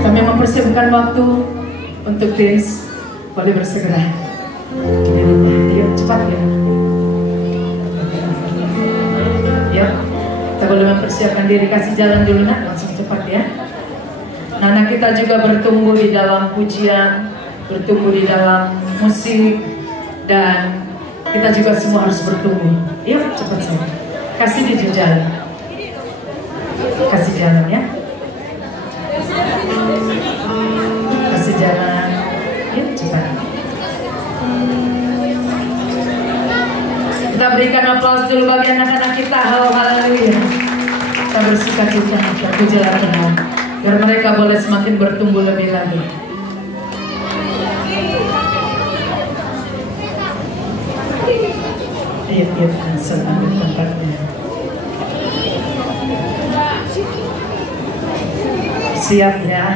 Kami mempersiapkan waktu untuk dance. Boleh bersegera. Ayo cepat ya. Ya, kita boleh mempersiapkan diri, kasih jalan dulu nak, langsung cepat ya. Nah, kita juga bertumbuh di dalam pujian, bertumbuh di dalam musik, dan kita juga semua harus bertumbuh. Yuk cepat saja. Kasih dia jalan. Kasih jalan ya. Kasih jalan. Yuk cepat. Kita berikan aplaus dulu bagi anak-anak kita. Haleluya. Kita bersuka cita, kita pujilah Tuhan, biar mereka boleh semakin bertumbuh lebih lagi. Iya, langsung ambil tempatnya. Siap ya.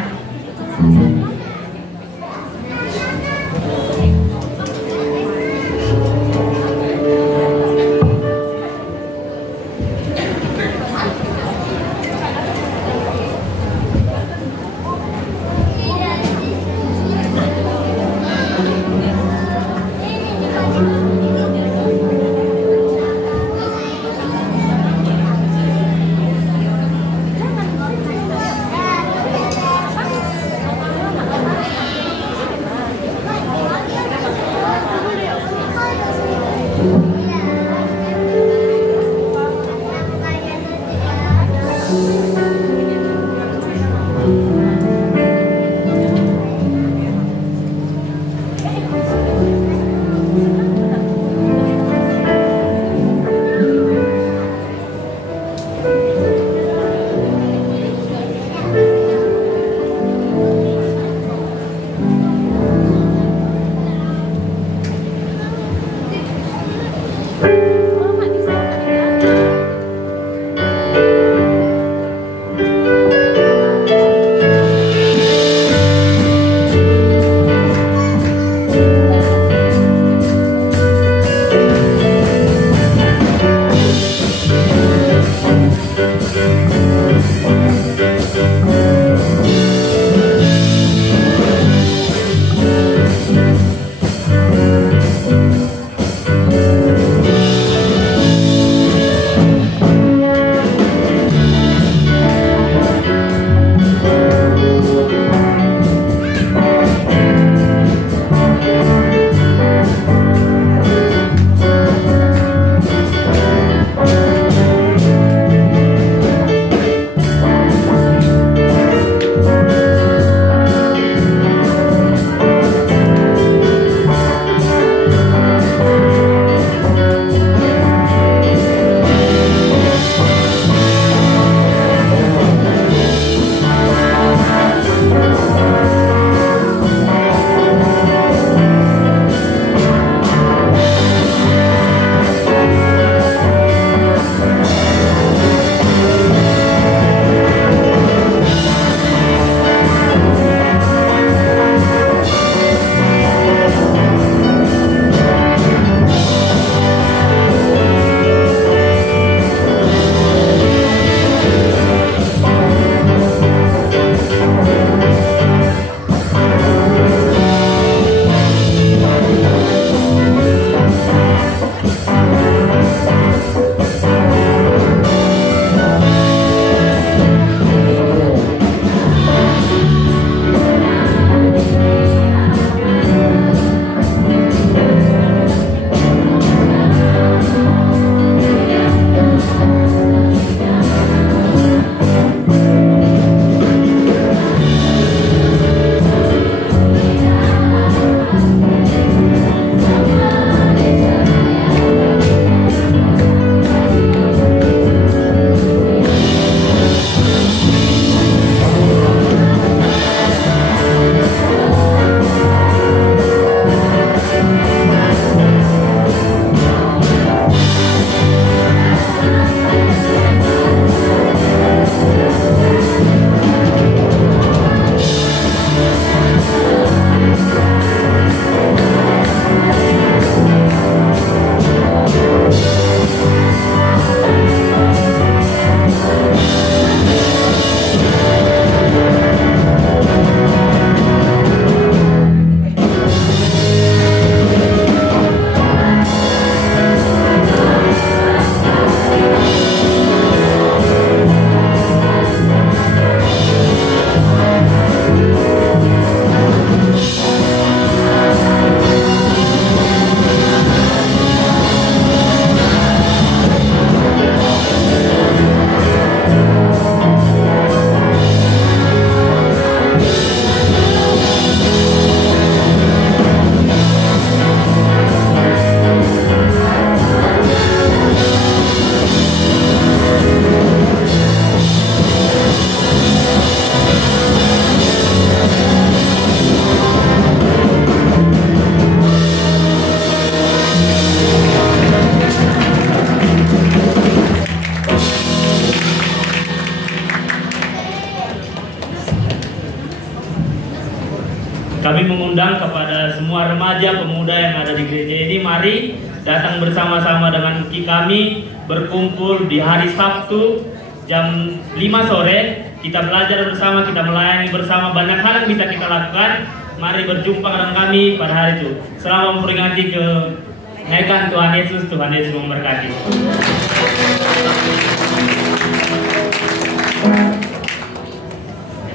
Kami mengundang kepada semua remaja pemuda yang ada di gereja ini, mari datang bersama-sama dengan kami berkumpul di hari Sabtu jam 5 sore. Kita belajar bersama, kita melayani bersama, banyak hal yang bisa kita lakukan. Mari berjumpa dengan kami pada hari itu. Selamat memperingati kenaikan Tuhan Yesus. Tuhan Yesus memberkati.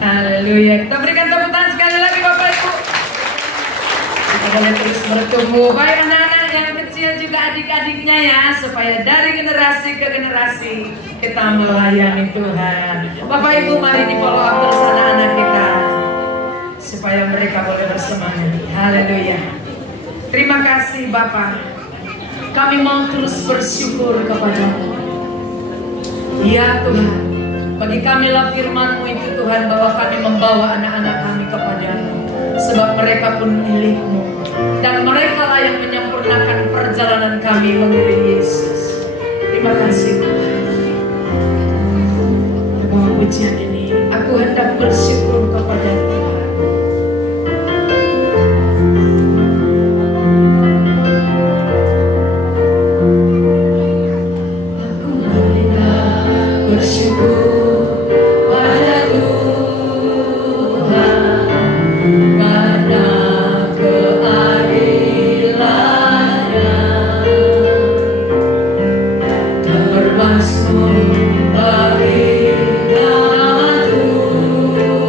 Haleluya. Kita berikan tepuk tangan sekali lagi Bapak Ibu. Kita boleh terus bertumbuh. Baik anak-anak yang kecil juga adik-adiknya ya, supaya dari generasi ke generasi kita melayani Tuhan. Bapak Ibu, mari di follow up terus anak-anak kita, supaya mereka boleh bersemangat. Haleluya. Terima kasih Bapak. Kami mau terus bersyukur kepada-Mu. Ya Tuhan, bagi kamilah firman-Mu itu Tuhan, bahwa kami membawa anak-anak kami kepada-Mu, sebab mereka pun milik-Mu, dan mereka lah yang menyempurnakan perjalanan kami mengiring Yesus. Terima kasih Tuhan. Bahwa pujian ini aku hendak bersyukur kepada Tuhan. Aku hendak bersyukur pada Tuhan karena keadilan-Nya, dan bermasmur bagi nama Tuhan.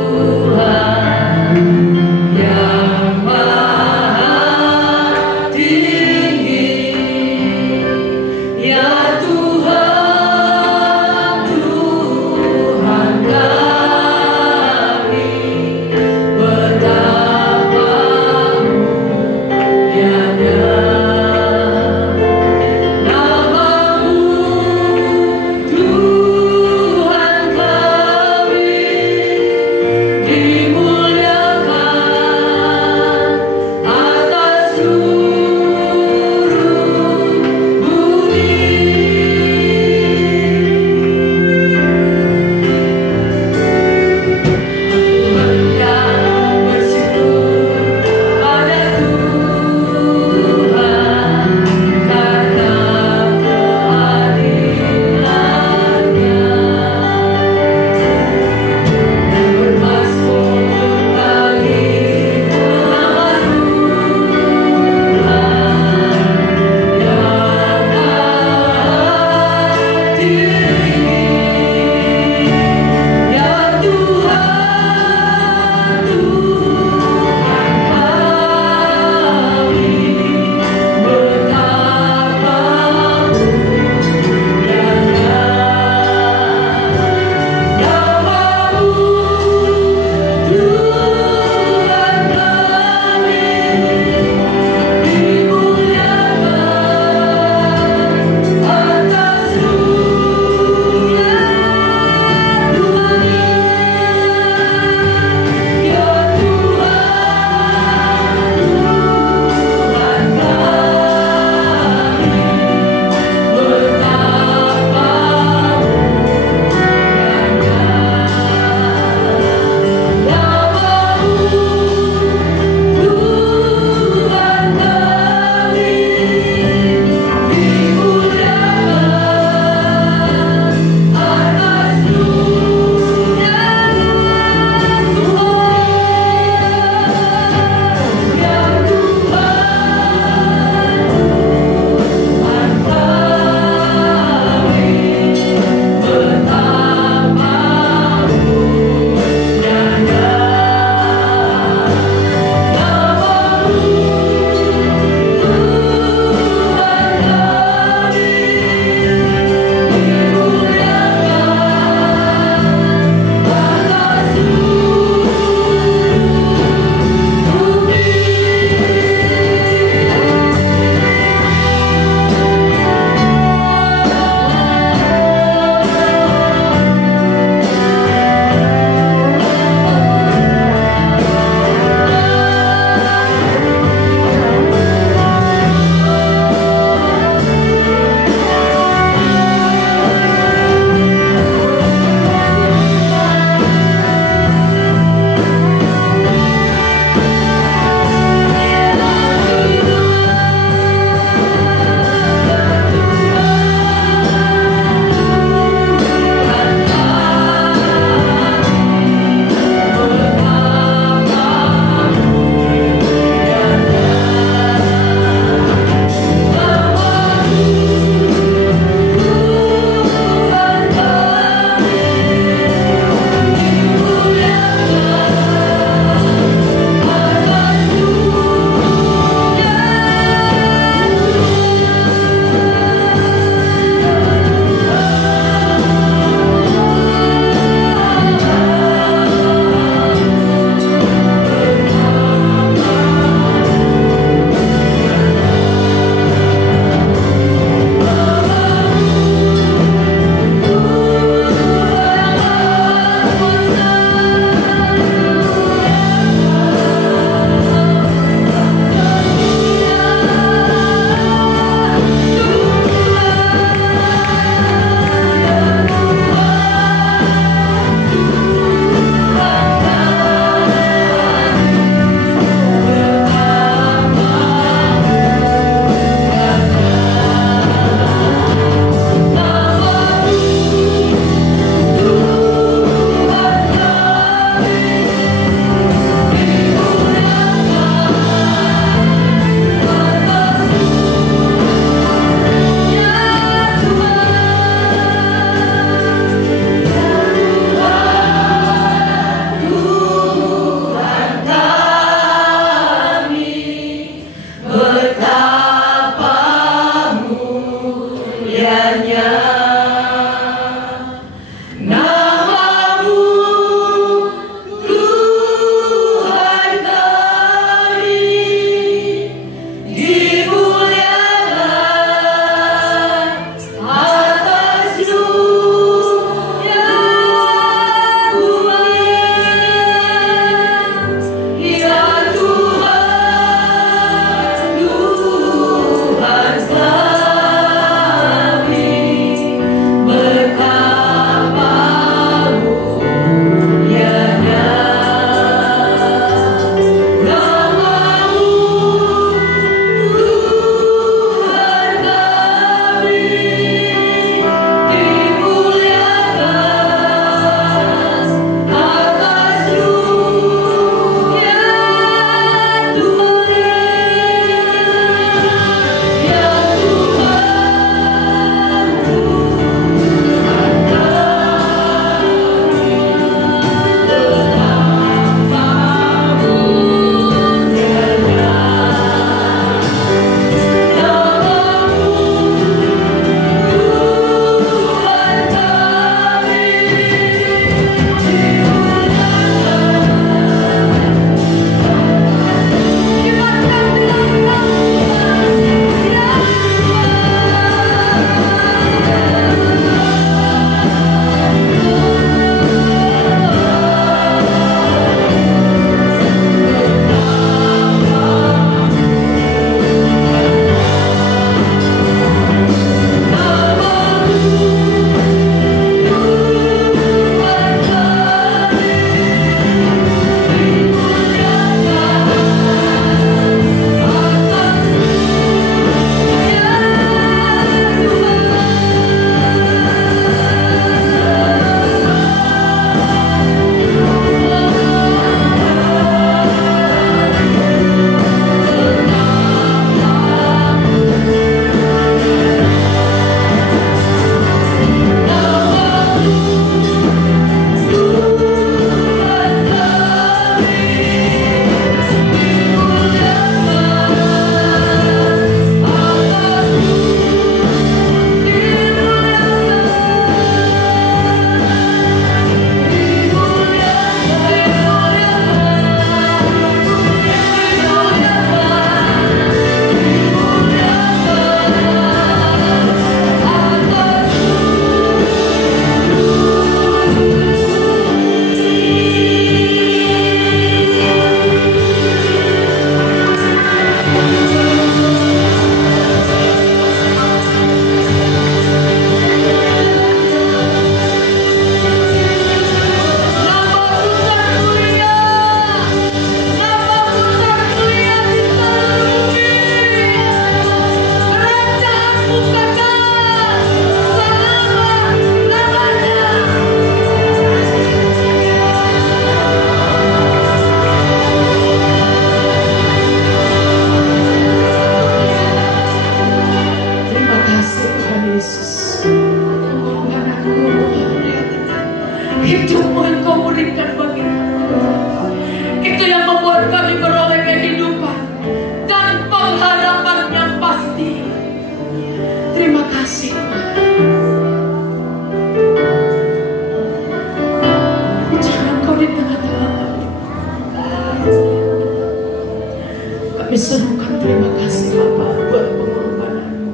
serukan terima kasih Bapa buat pengorbanan-Mu.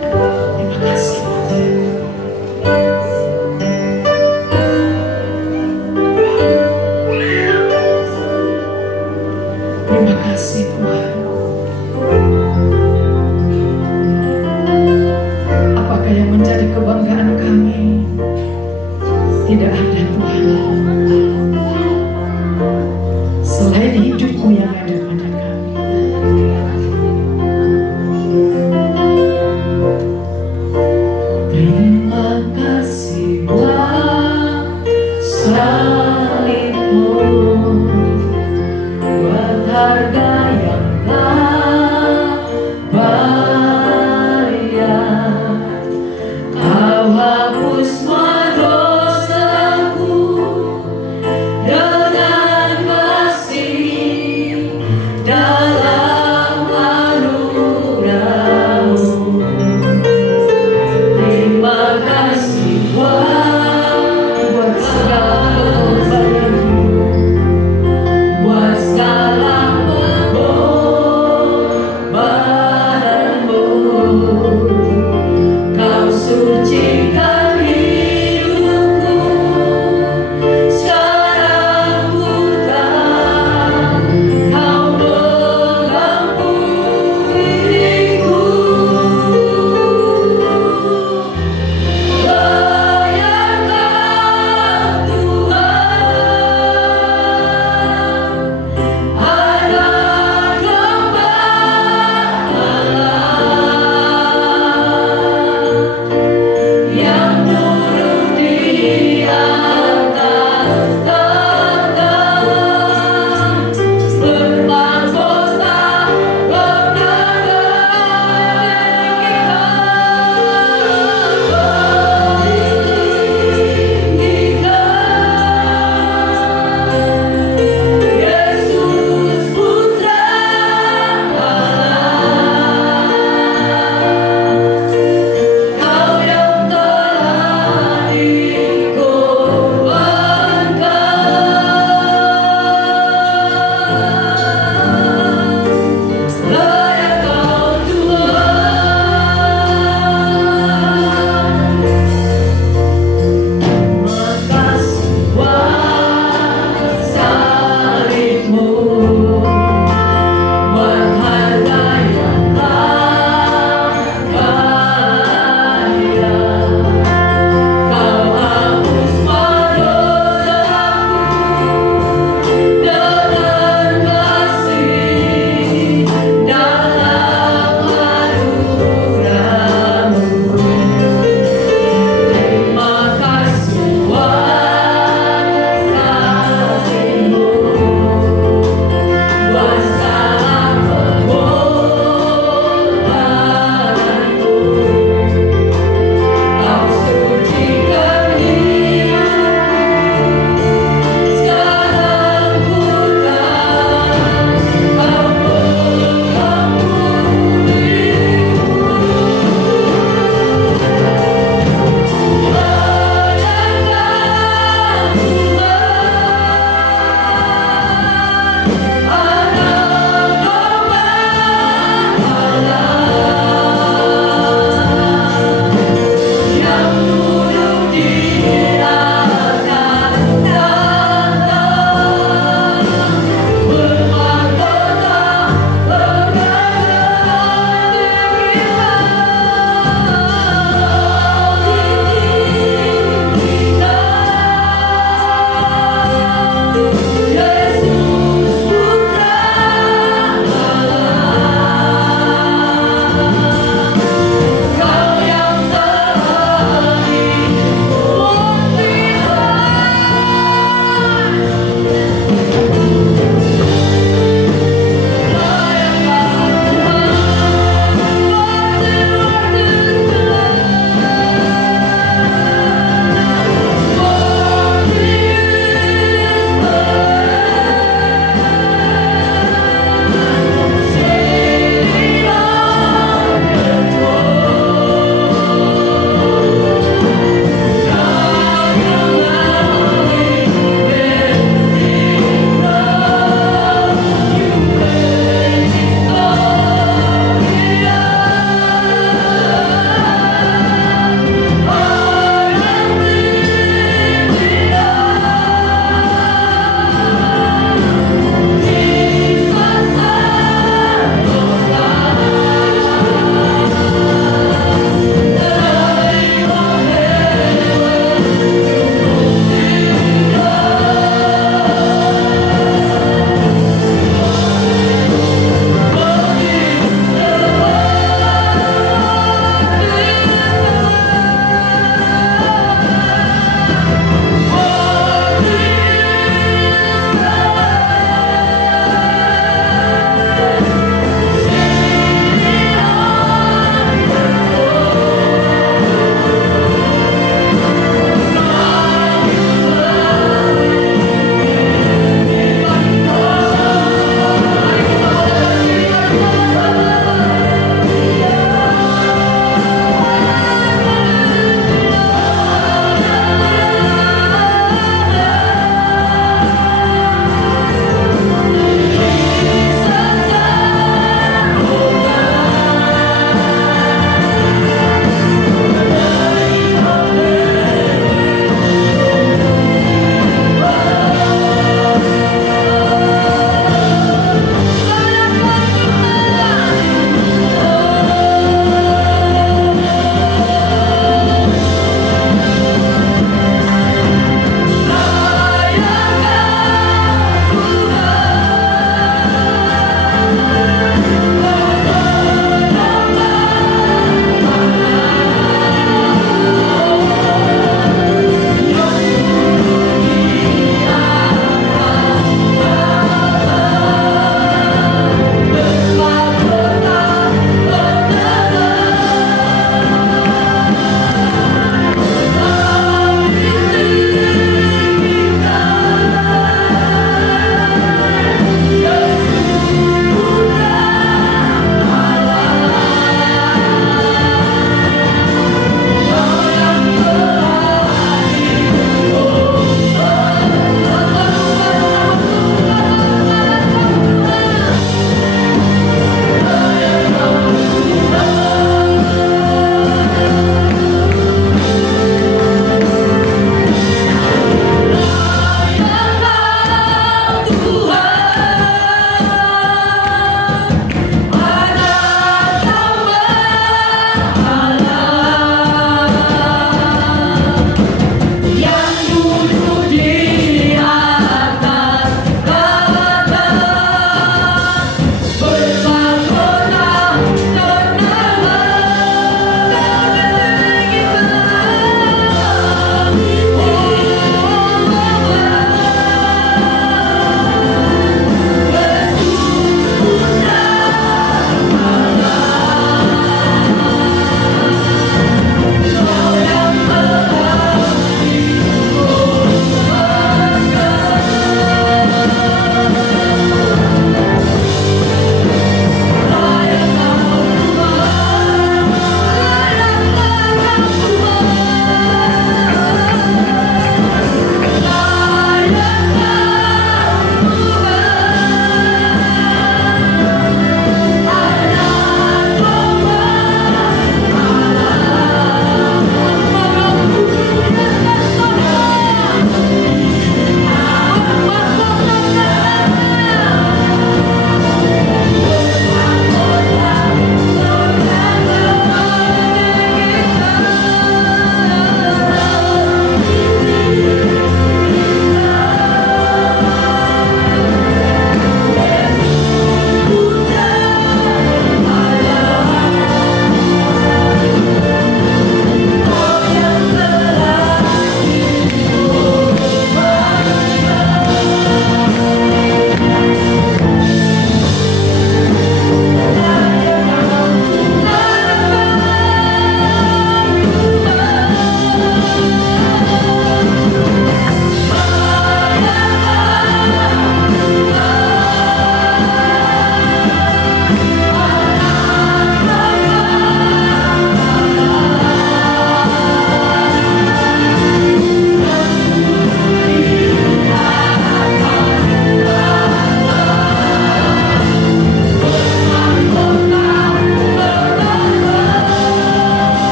Terima kasih Bapa. Terima kasih Tuhan. Apakah yang menjadi kebanggaan kami? Tidak ada Tuhan. Selain hidup-Mu yang ada pada kami.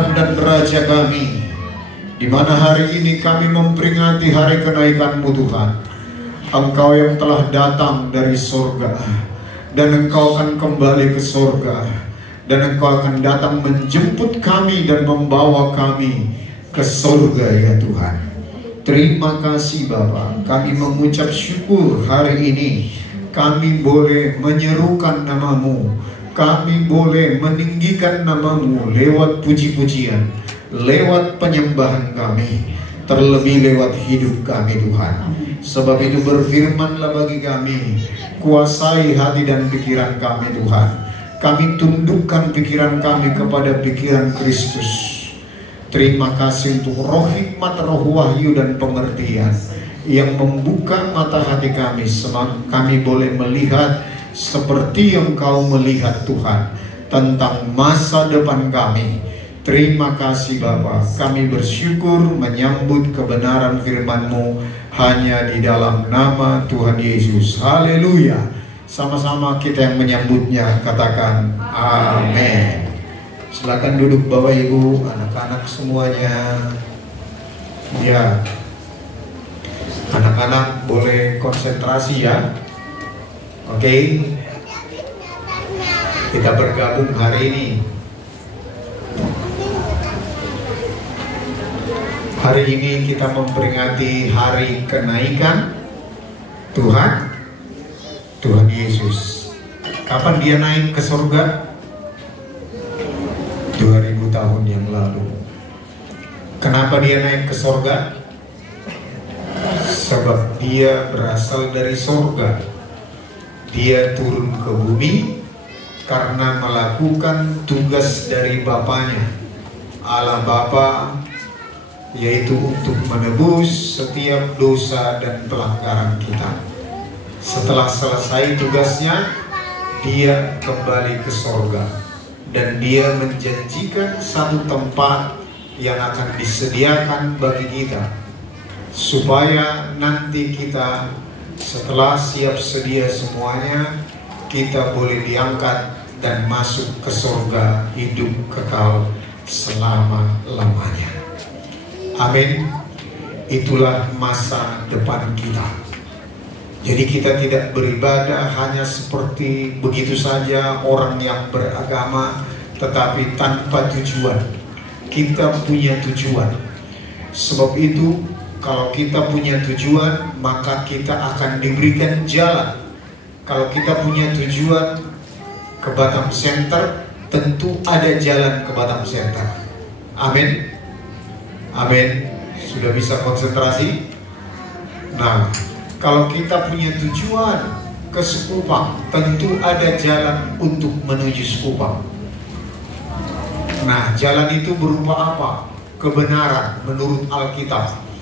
Tuhan dan Raja kami, di mana hari ini kami memperingati hari kenaikan-Mu Tuhan. Engkau yang telah datang dari surga, dan Engkau akan kembali ke surga, dan Engkau akan datang menjemput kami dan membawa kami ke surga ya Tuhan. Terima kasih Bapa, kami mengucap syukur hari ini kami boleh menyerukan nama-Mu, kami boleh meninggikan nama-Mu lewat puji-pujian, lewat penyembahan kami, terlebih lewat hidup kami Tuhan. Sebab itu berfirman-Lah bagi kami, kuasai hati dan pikiran kami Tuhan. Kami tundukkan pikiran kami kepada pikiran Kristus. Terima kasih untuk roh hikmat, roh wahyu dan pengertian yang membuka mata hati kami, kami boleh melihat seperti yang Kau melihat Tuhan tentang masa depan kami. Terima kasih Bapa, kami bersyukur menyambut kebenaran firman-Mu hanya di dalam nama Tuhan Yesus. Haleluya. Sama-sama kita yang menyambutnya katakan amin. Silakan duduk Bapak Ibu, anak-anak semuanya. Ya, anak-anak boleh konsentrasi ya. Oke, kita bergabung hari ini. Hari ini kita memperingati hari kenaikan Tuhan Yesus. Kapan Dia naik ke surga? 2000 tahun yang lalu. Kenapa Dia naik ke surga? Sebab Dia berasal dari surga. Dia turun ke bumi karena melakukan tugas dari Bapanya, Allah Bapa, yaitu untuk menebus setiap dosa dan pelanggaran kita. Setelah selesai tugasnya, Dia kembali ke surga, dan Dia menjanjikan satu tempat yang akan disediakan bagi kita, supaya nanti kita setelah siap sedia semuanya, kita boleh diangkat dan masuk ke surga hidup kekal selama-lamanya. Amin. Itulah masa depan kita. Jadi kita tidak beribadah hanya seperti begitu saja orang yang beragama, tetapi tanpa tujuan. Kita punya tujuan. Sebab itu kalau kita punya tujuan, maka kita akan diberikan jalan. Kalau kita punya tujuan ke Batam Center, tentu ada jalan ke Batam Center. Amin. Amin. Sudah bisa konsentrasi? Nah, kalau kita punya tujuan ke Sekupang, tentu ada jalan untuk menuju Sekupang. Nah, jalan itu berupa apa? Kebenaran menurut Alkitab.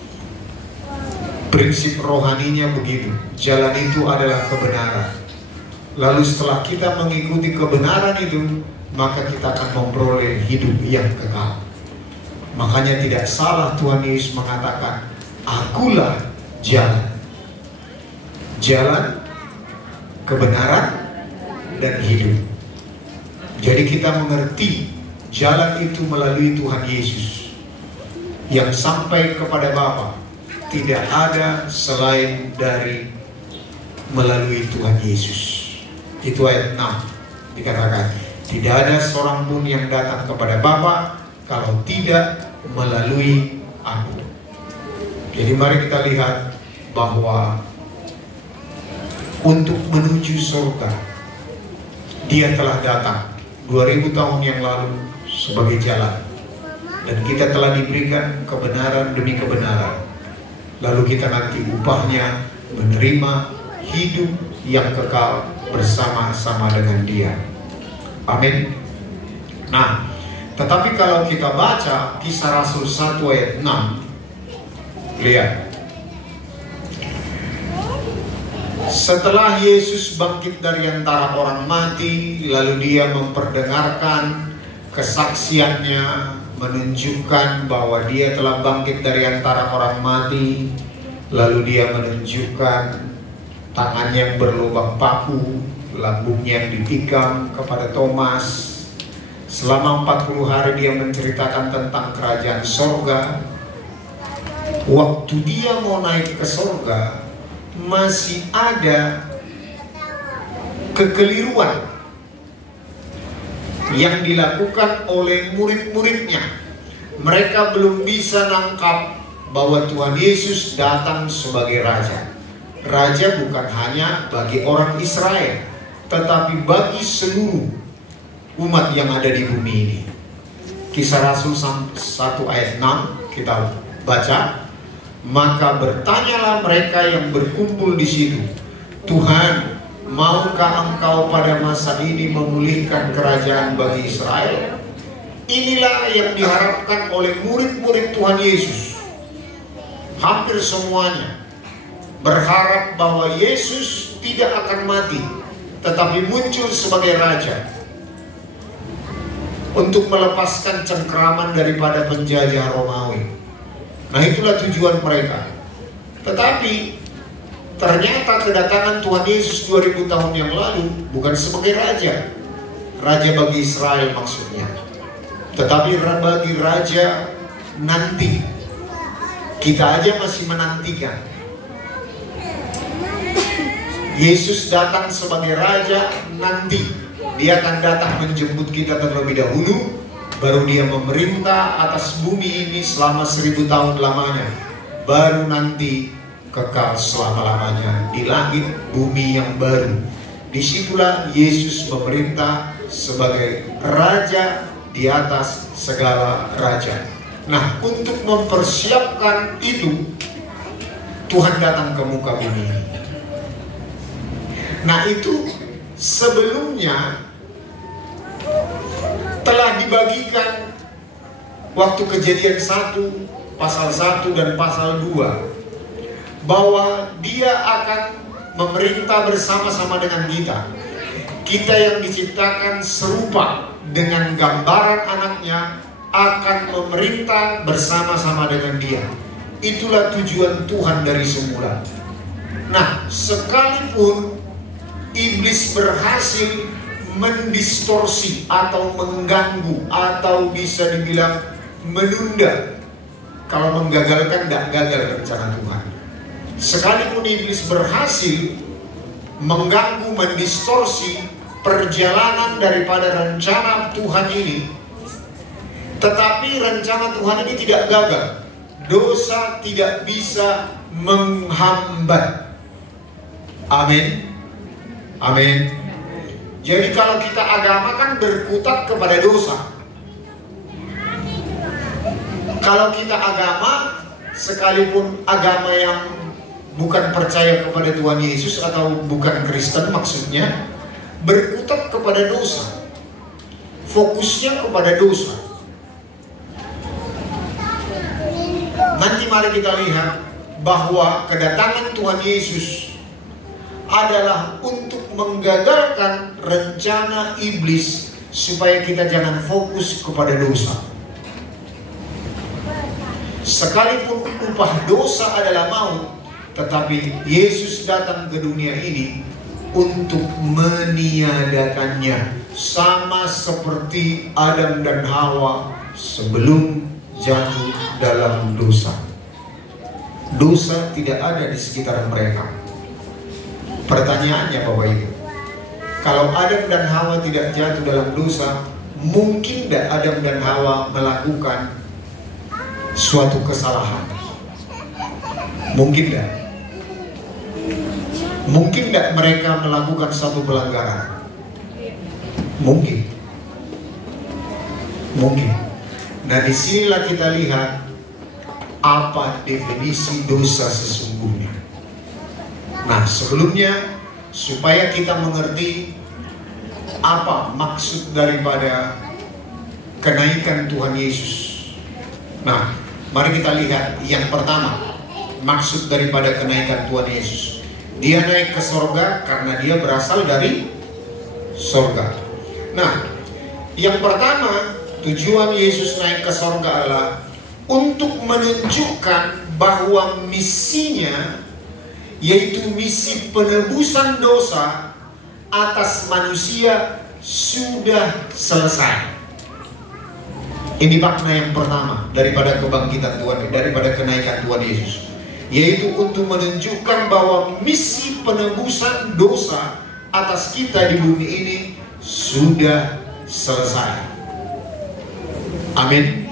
Prinsip rohaninya begitu. Jalan itu adalah kebenaran. Lalu setelah kita mengikuti kebenaran itu, maka kita akan memperoleh hidup yang kekal. Makanya tidak salah Tuhan Yesus mengatakan, akulah jalan. Jalan, kebenaran, dan hidup. Jadi kita mengerti jalan itu melalui Tuhan Yesus yang sampai kepada Bapa. Tidak ada selain dari melalui Tuhan Yesus. Itu ayat 6 dikatakan, tidak ada seorang pun yang datang kepada Bapa kalau tidak melalui aku. Jadi mari kita lihat bahwa untuk menuju surga, Dia telah datang 2000 tahun yang lalu sebagai jalan, dan kita telah diberikan kebenaran demi kebenaran. Lalu kita nanti upahnya menerima hidup yang kekal bersama-sama dengan Dia. Amin. Nah, tetapi kalau kita baca Kisah Rasul 1 ayat 6, lihat. Setelah Yesus bangkit dari antara orang mati, lalu Dia memperdengarkan kesaksiannya, menunjukkan bahwa Dia telah bangkit dari antara orang mati. Lalu Dia menunjukkan tangannya yang berlubang paku, lambungnya yang ditikam kepada Thomas. Selama 40 hari dia menceritakan tentang kerajaan sorga. Waktu dia mau naik ke sorga, masih ada kekeliruan yang dilakukan oleh murid-muridnya. Mereka belum bisa nangkap bahwa Tuhan Yesus datang sebagai Raja. Raja bukan hanya bagi orang Israel, tetapi bagi seluruh umat yang ada di bumi ini. Kisah Rasul 1 ayat 6 kita baca. Maka bertanyalah mereka yang berkumpul di situ, Tuhan, maukah Engkau pada masa ini memulihkan kerajaan bagi Israel? Inilah yang diharapkan oleh murid-murid Tuhan Yesus. Hampir semuanya berharap bahwa Yesus tidak akan mati, tetapi muncul sebagai Raja untuk melepaskan cengkeraman daripada penjajah Romawi. Nah, itulah tujuan mereka. Tetapi ternyata kedatangan Tuhan Yesus 2000 tahun yang lalu bukan sebagai Raja. Raja bagi Israel maksudnya, tetapi bagi Raja nanti. Kita aja masih menantikan Yesus datang sebagai Raja nanti. Dia akan datang menjemput kita terlebih dahulu, baru dia memerintah atas bumi ini selama 1000 tahun lamanya, baru nanti kekal selama-lamanya di langit bumi yang baru. Disitulah Yesus memerintah sebagai Raja di atas segala raja. Nah, untuk mempersiapkan itu, Tuhan datang ke muka bumi. Nah, itu sebelumnya telah dibagikan waktu Kejadian 1, pasal 1 dan pasal 2, bahwa dia akan memerintah bersama-sama dengan kita. Kita yang diciptakan serupa dengan gambaran anaknya akan memerintah bersama-sama dengan dia. Itulah tujuan Tuhan dari semula. Nah, sekalipun iblis berhasil mendistorsi atau mengganggu atau bisa dibilang menunda, kalau menggagalkan tidak gagal rencana Tuhan. Sekalipun iblis berhasil mengganggu, mendistorsi perjalanan daripada rencana Tuhan ini, tetapi rencana Tuhan ini tidak gagal. Dosa tidak bisa menghambat. Amin. Amin. Jadi kalau kita agama kan berkutat kepada dosa. Kalau kita agama, sekalipun agama yang bukan percaya kepada Tuhan Yesus atau bukan Kristen maksudnya, berkutat kepada dosa. Fokusnya kepada dosa. Nanti mari kita lihat bahwa kedatangan Tuhan Yesus adalah untuk menggagalkan rencana iblis supaya kita jangan fokus kepada dosa. Sekalipun upah dosa adalah maut, tetapi Yesus datang ke dunia ini untuk meniadakannya, sama seperti Adam dan Hawa sebelum jatuh dalam dosa. Dosa tidak ada di sekitar mereka. Pertanyaannya Bapak Ibu, kalau Adam dan Hawa tidak jatuh dalam dosa, mungkin tidak Adam dan Hawa melakukan suatu kesalahan? Mungkin tidak? Mungkin tidak mereka melakukan suatu pelanggaran? Mungkin. Mungkin. Nah, disinilah kita lihat apa definisi dosa sesungguhnya. Nah, sebelumnya supaya kita mengerti apa maksud daripada kenaikan Tuhan Yesus. Nah, mari kita lihat yang pertama, maksud daripada kenaikan Tuhan Yesus. Dia naik ke sorga karena dia berasal dari sorga. Nah, yang pertama, tujuan Yesus naik ke sorga adalah untuk menunjukkan bahwa misinya, yaitu misi penebusan dosa atas manusia, sudah selesai. Ini makna yang pertama daripada kebangkitan Tuhan, daripada kenaikan Tuhan Yesus, yaitu untuk menunjukkan bahwa misi penebusan dosa atas kita di bumi ini sudah selesai. Amin.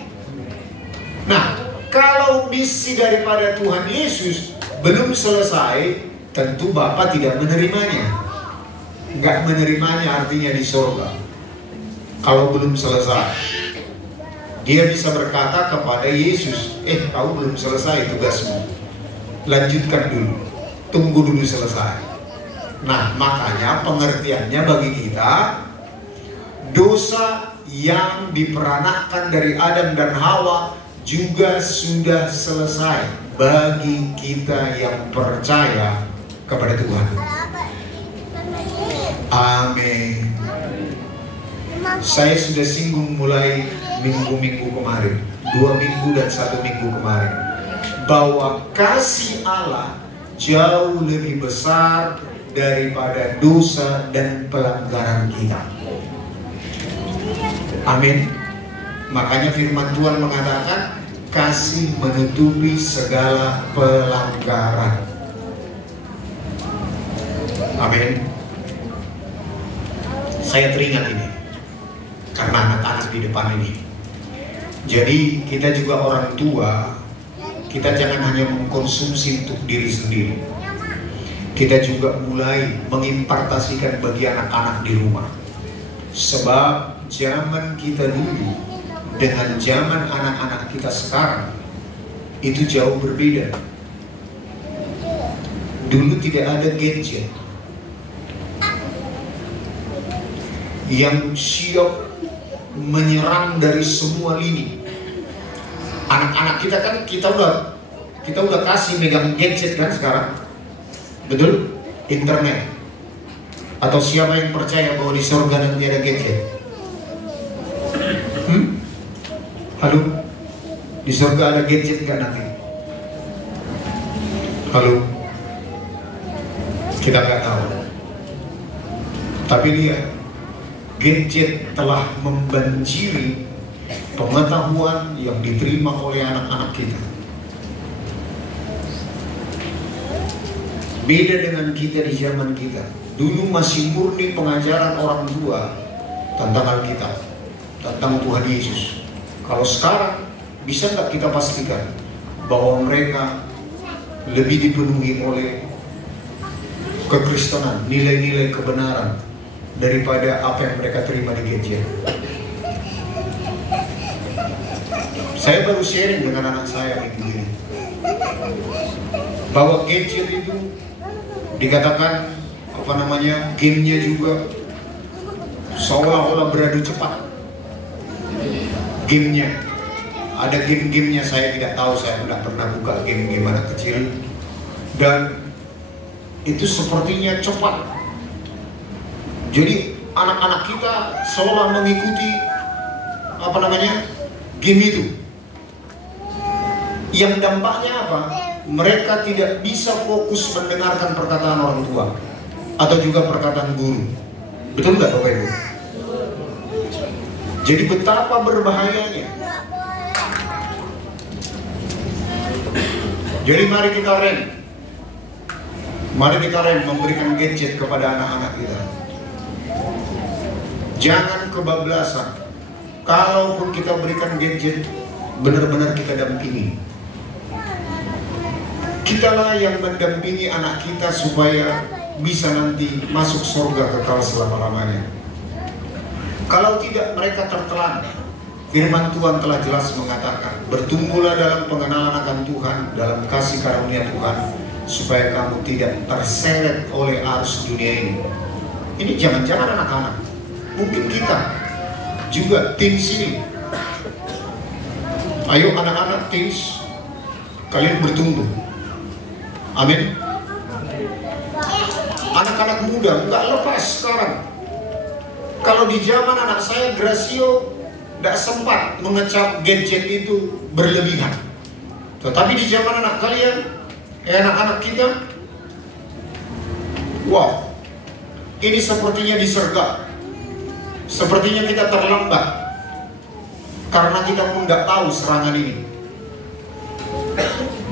Nah, kalau misi daripada Tuhan Yesus belum selesai, tentu Bapa tidak menerimanya. Nggak menerimanya artinya di surga. Kalau belum selesai, Dia bisa berkata kepada Yesus, kau belum selesai tugasmu, lanjutkan dulu, tunggu dulu selesai. Nah, makanya pengertiannya bagi kita, dosa yang diperanakkan dari Adam dan Hawa juga sudah selesai bagi kita yang percaya kepada Tuhan. Amin. Saya sudah singgung mulai minggu-minggu kemarin, 2 minggu dan 1 minggu kemarin, bahwa kasih Allah jauh lebih besar daripada dosa dan pelanggaran kita. Amin. Makanya firman Tuhan mengatakan kasih menutupi segala pelanggaran. Amin. Saya teringat ini karena anak-anak di depan ini. Jadi kita juga orang tua, kita jangan hanya mengkonsumsi untuk diri sendiri. Kita juga mulai mengimpartasikan bagi anak-anak di rumah. Sebab zaman kita dulu dengan zaman anak-anak kita sekarang itu jauh berbeda. Dulu tidak ada gadget yang siap menyerang dari semua lini. Anak-anak kita kan kita udah kasih megang gadget kan sekarang, betul? Internet. Atau siapa yang percaya bahwa di surga nanti ada gadget? Halo? Di surga ada gadget nggak nanti? Halo? Kita nggak tahu. Tapi lihat, gadget telah membanjiri pengetahuan yang diterima oleh anak-anak kita. Beda dengan kita di zaman kita. Dulu masih murni pengajaran orang tua tentang Alkitab, tentang Tuhan Yesus. Kalau sekarang, bisa nggak kita pastikan bahwa mereka lebih dipenuhi oleh kekristenan, nilai-nilai kebenaran daripada apa yang mereka terima di gadget? Saya baru sharing dengan anak saya minggu ini bahwa gadget itu dikatakan gamenya juga seolah-olah beradu cepat. Gamenya, ada game-gamenya saya tidak tahu, saya tidak pernah buka game anak kecil, dan itu sepertinya cepat. Jadi anak-anak kita seolah mengikuti game itu. Yang dampaknya apa? Mereka tidak bisa fokus mendengarkan perkataan orang tua atau juga perkataan guru. Betul nggak Bapak Ibu? Jadi betapa berbahayanya. Jadi mari kita rem memberikan gadget kepada anak-anak kita. Jangan kebablasan. Kalaupun kita berikan gadget, benar-benar kita dampingi. Kitalah yang mendampingi anak kita supaya bisa nanti masuk surga kekal selama-lamanya. Kalau tidak, mereka tertelan. Firman Tuhan telah jelas mengatakan, bertumbuhlah dalam pengenalan akan Tuhan, dalam kasih karunia Tuhan, supaya kamu tidak terseret oleh arus dunia ini. Ini jangan-jangan anak-anak, mungkin kita juga teens ini. Ayo anak-anak teens, kalian bertumbuh. Amin. Anak-anak muda nggak lepas sekarang. Kalau di zaman anak saya Gracio tidak sempat mengecap gadget itu berlebihan. Tetapi di zaman anak kalian, anak-anak kita, wow, ini sepertinya disergap. Sepertinya kita terlambat. Karena kita pun tidak tahu serangan ini.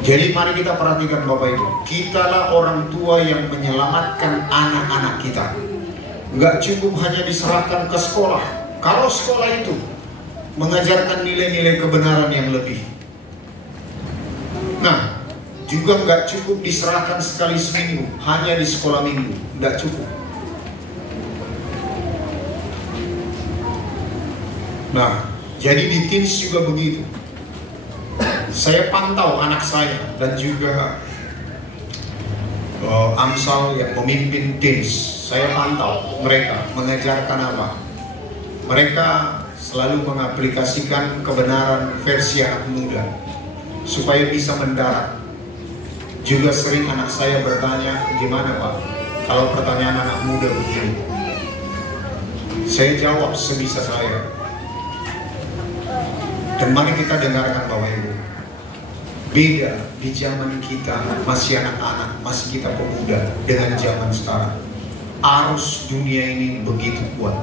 Jadi mari kita perhatikan Bapak Ibu, kitalah orang tua yang menyelamatkan anak-anak kita. Nggak cukup hanya diserahkan ke sekolah. Kalau sekolah itu mengajarkan nilai-nilai kebenaran yang lebih. Nah, juga nggak cukup diserahkan sekali seminggu, hanya di sekolah minggu, nggak cukup. Nah, jadi di teens juga begitu. Saya pantau anak saya dan juga Amsal yang memimpin teens. Saya pantau mereka mengajarkan apa. Mereka selalu mengaplikasikan kebenaran versi anak muda supaya bisa mendarat. Juga sering anak saya bertanya, gimana Pak kalau pertanyaan anak muda begini? Saya jawab sebisa saya. Dan mari kita dengarkan Bapak Ibu, beda di zaman kita masih anak-anak, masih kita pemuda dengan zaman sekarang. Arus dunia ini begitu kuat.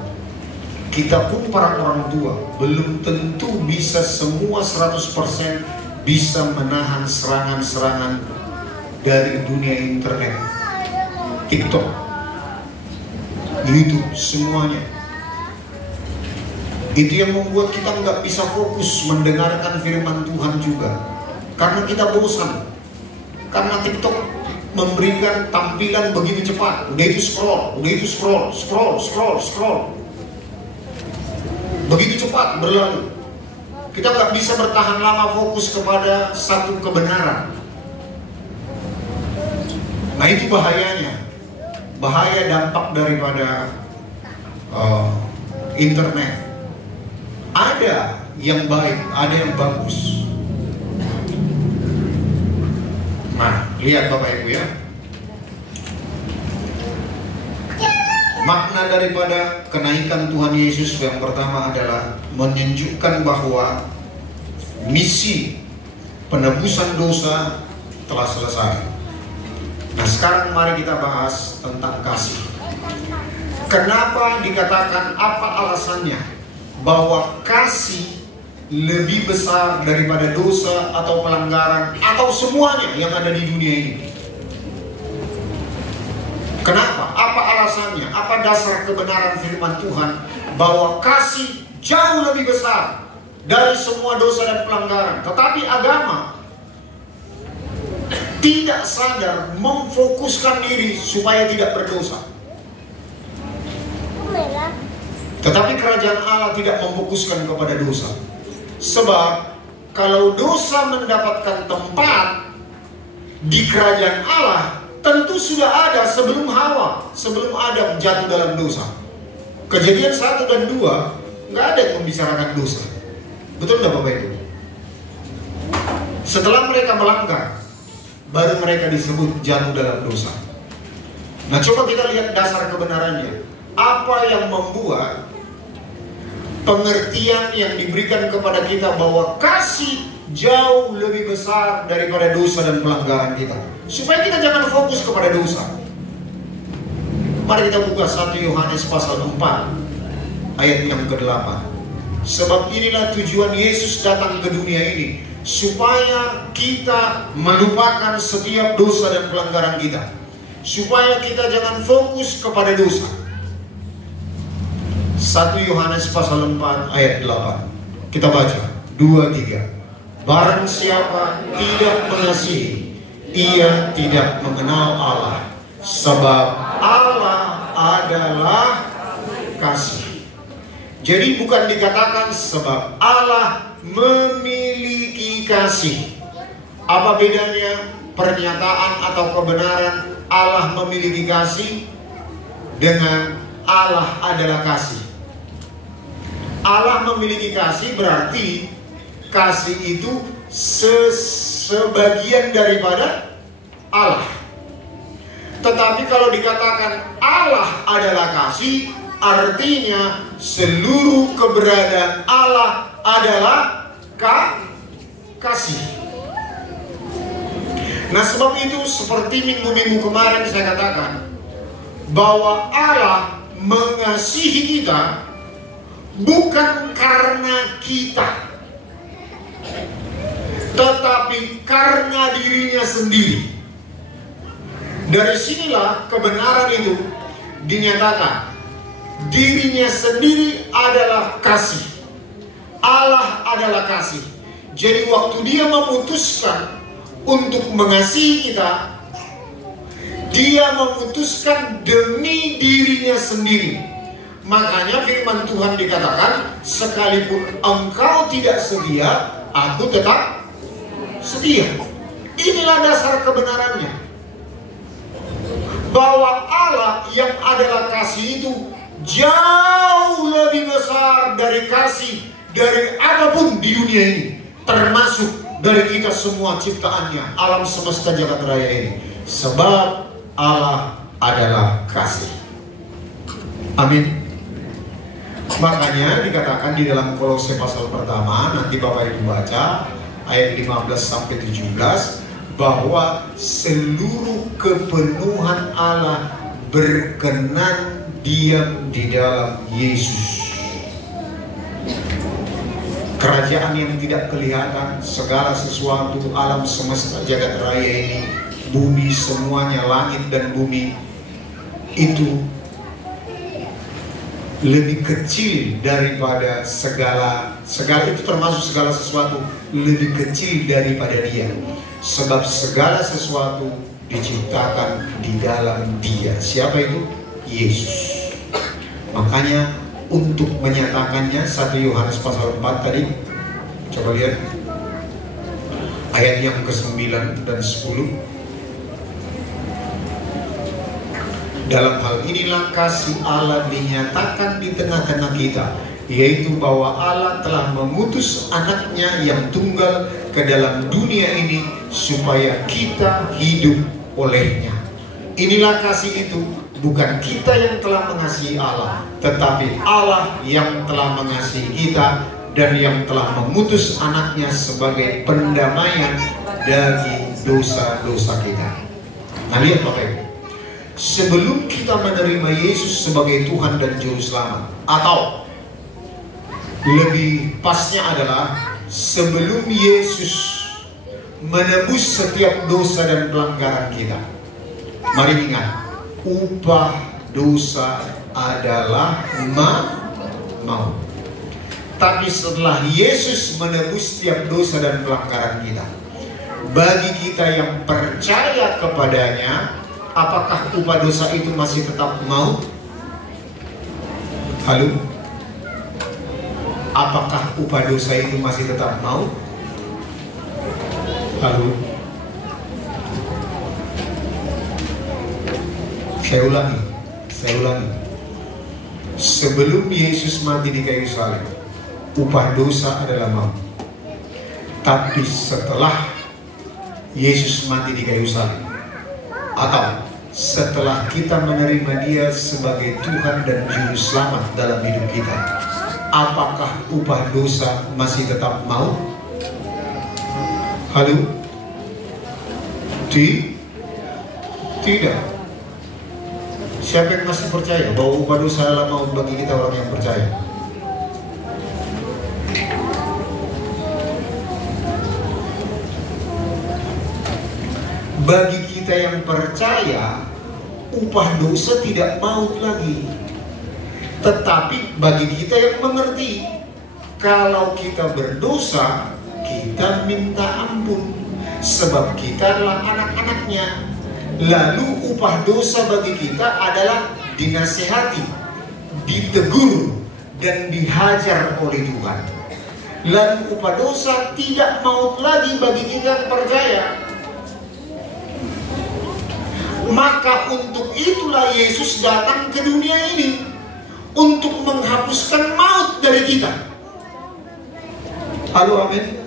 Kita pun para orang tua belum tentu bisa semua 100% bisa menahan serangan-serangan dari dunia internet, TikTok, YouTube, semuanya. Itu yang membuat kita nggak bisa fokus mendengarkan firman Tuhan juga. Karena kita bosan. Karena TikTok memberikan tampilan begitu cepat. Udah itu scroll, udah itu scroll. Begitu cepat berlalu. Kita nggak bisa bertahan lama fokus kepada satu kebenaran. Nah itu bahayanya. Bahaya dampak daripada internet. Ada yang baik, ada yang bagus. Nah, lihat Bapak Ibu ya. Makna daripada kenaikan Tuhan Yesus yang pertama adalah menunjukkan bahwa misi penebusan dosa telah selesai. Nah, sekarang mari kita bahas tentang kasih. Kenapa dikatakan, apa alasannya bahwa kasih lebih besar daripada dosa atau pelanggaran atau semuanya yang ada di dunia ini? Kenapa? Apa alasannya? Apa dasar kebenaran firman Tuhan bahwa kasih jauh lebih besar dari semua dosa dan pelanggaran? Tetapi agama tidak sadar memfokuskan diri supaya tidak berdosa. Tetapi kerajaan Allah tidak memfokuskan kepada dosa. Sebab kalau dosa mendapatkan tempat di kerajaan Allah, tentu sudah ada sebelum Hawa, sebelum Adam jatuh dalam dosa. Kejadian 1 dan 2 nggak ada yang membicarakan dosa. Betul nggak Bapak Ibu? Setelah mereka melanggar, baru mereka disebut jatuh dalam dosa. Nah coba kita lihat dasar kebenarannya. Apa yang membuat pengertian yang diberikan kepada kita bahwa kasih jauh lebih besar daripada dosa dan pelanggaran kita, supaya kita jangan fokus kepada dosa. Mari kita buka 1 Yohanes pasal 4 ayat yang ke-8. Sebab inilah tujuan Yesus datang ke dunia ini, supaya kita melupakan setiap dosa dan pelanggaran kita, supaya kita jangan fokus kepada dosa. 1 Yohanes pasal 4 ayat 8. Kita baca 2-3. Barang siapa tidak mengasihi, ia tidak mengenal Allah, sebab Allah adalah kasih. Jadi bukan dikatakan sebab Allah memiliki kasih. Apa bedanya pernyataan atau kebenaran Allah memiliki kasih dengan Allah adalah kasih? Allah memiliki kasih berarti kasih itu sebagian daripada Allah. Tetapi kalau dikatakan Allah adalah kasih, artinya seluruh keberadaan Allah adalah kasih. Nah sebab itu seperti minggu-minggu kemarin saya katakan bahwa Allah mengasihi kita bukan karena kita, tetapi karena dirinya sendiri. Dari sinilah kebenaran itu dinyatakan. Dirinya sendiri adalah kasih. Allah adalah kasih. Jadi waktu dia memutuskan untuk mengasihi kita, dia memutuskan demi dirinya sendiri. Makanya firman Tuhan dikatakan, sekalipun engkau tidak setia, aku tetap setia. Inilah dasar kebenarannya, bahwa Allah yang adalah kasih itu jauh lebih besar dari kasih dari apapun di dunia ini, termasuk dari kita semua ciptaannya, alam semesta jagat raya ini. Sebab Allah adalah kasih. Amin. Makanya dikatakan di dalam Kolose pasal pertama, nanti Bapak Ibu baca ayat 15 sampai 17, bahwa seluruh kepenuhan Allah berkenan diam di dalam Yesus. Kerajaan yang tidak kelihatan, segala sesuatu, alam semesta jagat raya ini, bumi semuanya, langit dan bumi, itu lebih kecil daripada segala itu, termasuk segala sesuatu lebih kecil daripada Dia. Sebab segala sesuatu diciptakan di dalam Dia. Siapa itu? Yesus. Makanya untuk menyatakannya, 1 Yohanes pasal 4 tadi, coba lihat ayat yang ke-9 dan 10. Dalam hal inilah kasih Allah dinyatakan di tengah-tengah kita, yaitu bahwa Allah telah mengutus anaknya yang tunggal ke dalam dunia ini supaya kita hidup olehnya. Inilah kasih itu, bukan kita yang telah mengasihi Allah, tetapi Allah yang telah mengasihi kita dan yang telah mengutus anaknya sebagai pendamaian dari dosa-dosa kita. Nah, lihat Bapak Ibu, sebelum kita menerima Yesus sebagai Tuhan dan Juru Selamat, atau lebih pasnya adalah sebelum Yesus menebus setiap dosa dan pelanggaran kita, mari ingat, upah dosa adalah maut. Tapi setelah Yesus menebus setiap dosa dan pelanggaran kita, bagi kita yang percaya kepadanya, apakah upah dosa itu masih tetap maut? Halo? Apakah upah dosa itu masih tetap maut? Halo? Saya ulangi. Sebelum Yesus mati di kayu salib, upah dosa adalah maut. Tapi setelah Yesus mati di kayu salib, atau setelah kita menerima Dia sebagai Tuhan dan Juru Selamat dalam hidup kita, apakah upah dosa masih tetap maut? Halo? Tidak. Siapa yang masih percaya bahwa upah dosa adalah maut bagi kita orang yang percaya? Bagi kita yang percaya, upah dosa tidak maut lagi. Tetapi bagi kita yang mengerti, kalau kita berdosa, kita minta ampun, sebab kita adalah anak-anaknya. Lalu upah dosa bagi kita adalah dinasehati, ditegur, dan dihajar oleh Tuhan. Lalu upah dosa tidak maut lagi bagi kita yang percaya. Maka untuk itulah Yesus datang ke dunia ini, untuk menghapuskan maut dari kita. Halo, amin.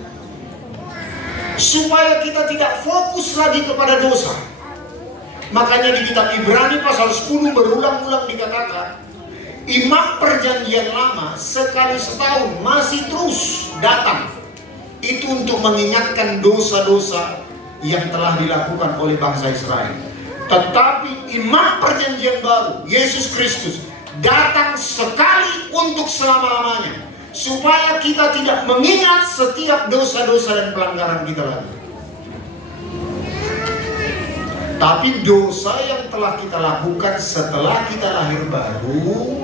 Supaya kita tidak fokus lagi kepada dosa. Makanya di kitab Ibrani pasal 10 berulang-ulang dikatakan, imam perjanjian lama sekali setahun masih terus datang. Itu untuk mengingatkan dosa-dosa yang telah dilakukan oleh bangsa Israel. Tetapi imam perjanjian baru, Yesus Kristus, datang sekali untuk selama-lamanya, supaya kita tidak mengingat setiap dosa-dosa dan pelanggaran kita lagi. Tapi dosa yang telah kita lakukan setelah kita lahir baru,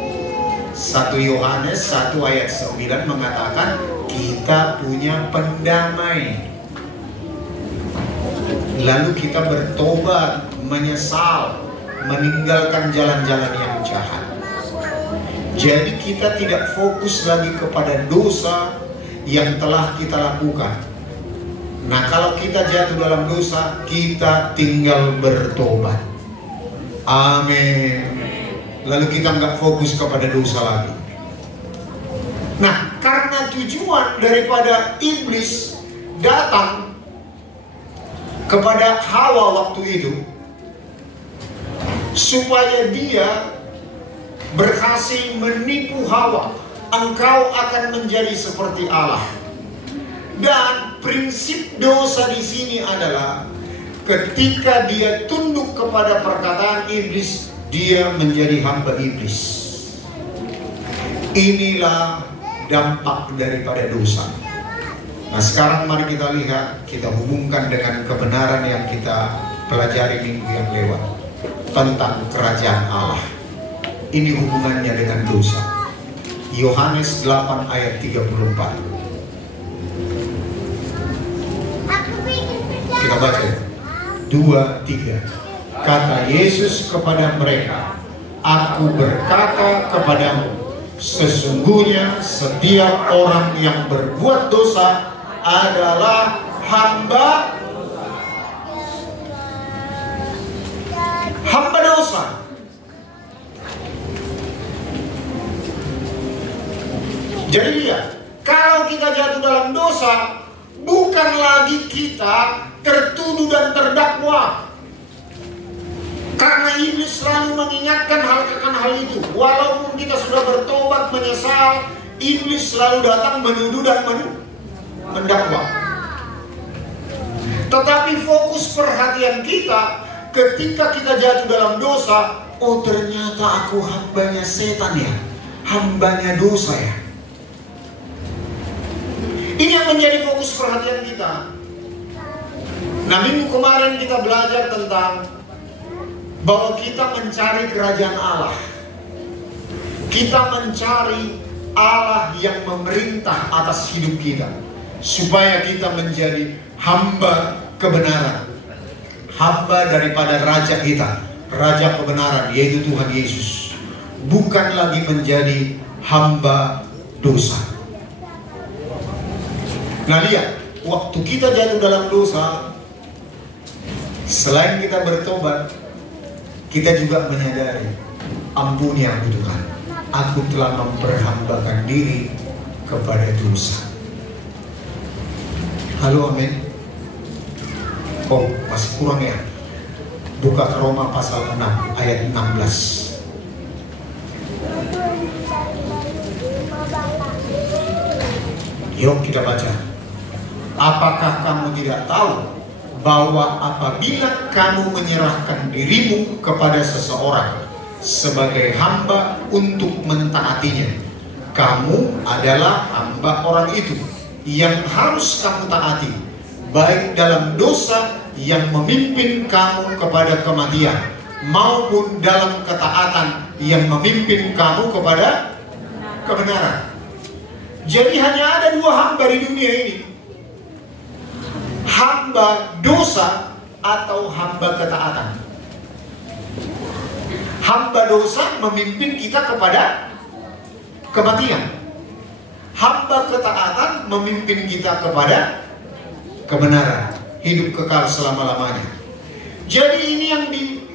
1 Yohanes 1 ayat 9 mengatakan kita punya pendamai. Lalu kita bertobat, menyesal, meninggalkan jalan-jalan yang jahat. Jadi kita tidak fokus lagi kepada dosa yang telah kita lakukan. Nah, kalau kita jatuh dalam dosa, kita tinggal bertobat. Amin. Lalu kita nggak fokus kepada dosa lagi. Nah, karena tujuan daripada iblis datang kepada Hawa waktu itu, supaya dia berhasil menipu Hawa, engkau akan menjadi seperti Allah. Dan prinsip dosa di sini adalah ketika dia tunduk kepada perkataan iblis, dia menjadi hamba iblis. Inilah dampak daripada dosa. Nah, sekarang mari kita lihat, kita hubungkan dengan kebenaran yang kita pelajari minggu yang lewat tentang kerajaan Allah. Ini hubungannya dengan dosa. Yohanes 8 ayat 34. Kita baca 2, 3. Kata Yesus kepada mereka, aku berkata kepadamu, sesungguhnya setiap orang yang berbuat dosa adalah hamba dosa. Jadi lihat, kalau kita jatuh dalam dosa, bukan lagi kita tertuduh dan terdakwa. Karena iblis selalu mengingatkan akan hal itu. Walaupun kita sudah bertobat, menyesal, iblis selalu datang menuduh dan mendakwa. Tetapi fokus perhatian kita ketika kita jatuh dalam dosa, oh ternyata aku hambanya setan ya, hambanya dosa ya. Ini yang menjadi fokus perhatian kita. Nah, minggu kemarin kita belajar tentang bahwa kita mencari kerajaan Allah. Kita mencari Allah yang memerintah atas hidup kita, supaya kita menjadi hamba kebenaran, hamba daripada raja kita, raja kebenaran, yaitu Tuhan Yesus. Bukan lagi menjadi hamba dosa. Nah, lihat, waktu kita jatuh dalam dosa, selain kita bertobat, kita juga menyadari, ampuni aku Tuhan, aku telah memperhambakan diri kepada dosa. Halo, amin. Oh, masih kurang ya. Buka ke Roma pasal 6 ayat 16. Yuk kita baca. Apakah kamu tidak tahu bahwa apabila kamu menyerahkan dirimu kepada seseorang sebagai hamba untuk mentaatinya, kamu adalah hamba orang itu yang harus kamu taati, baik dalam dosa yang memimpin kamu kepada kematian, maupun dalam ketaatan yang memimpin kamu kepada kebenaran. Jadi hanya ada dua hamba di dunia ini, hamba dosa atau hamba ketaatan. Hamba dosa memimpin kita kepada kematian. Hamba ketaatan memimpin kita kepada kebenaran, hidup kekal selama-lamanya. Jadi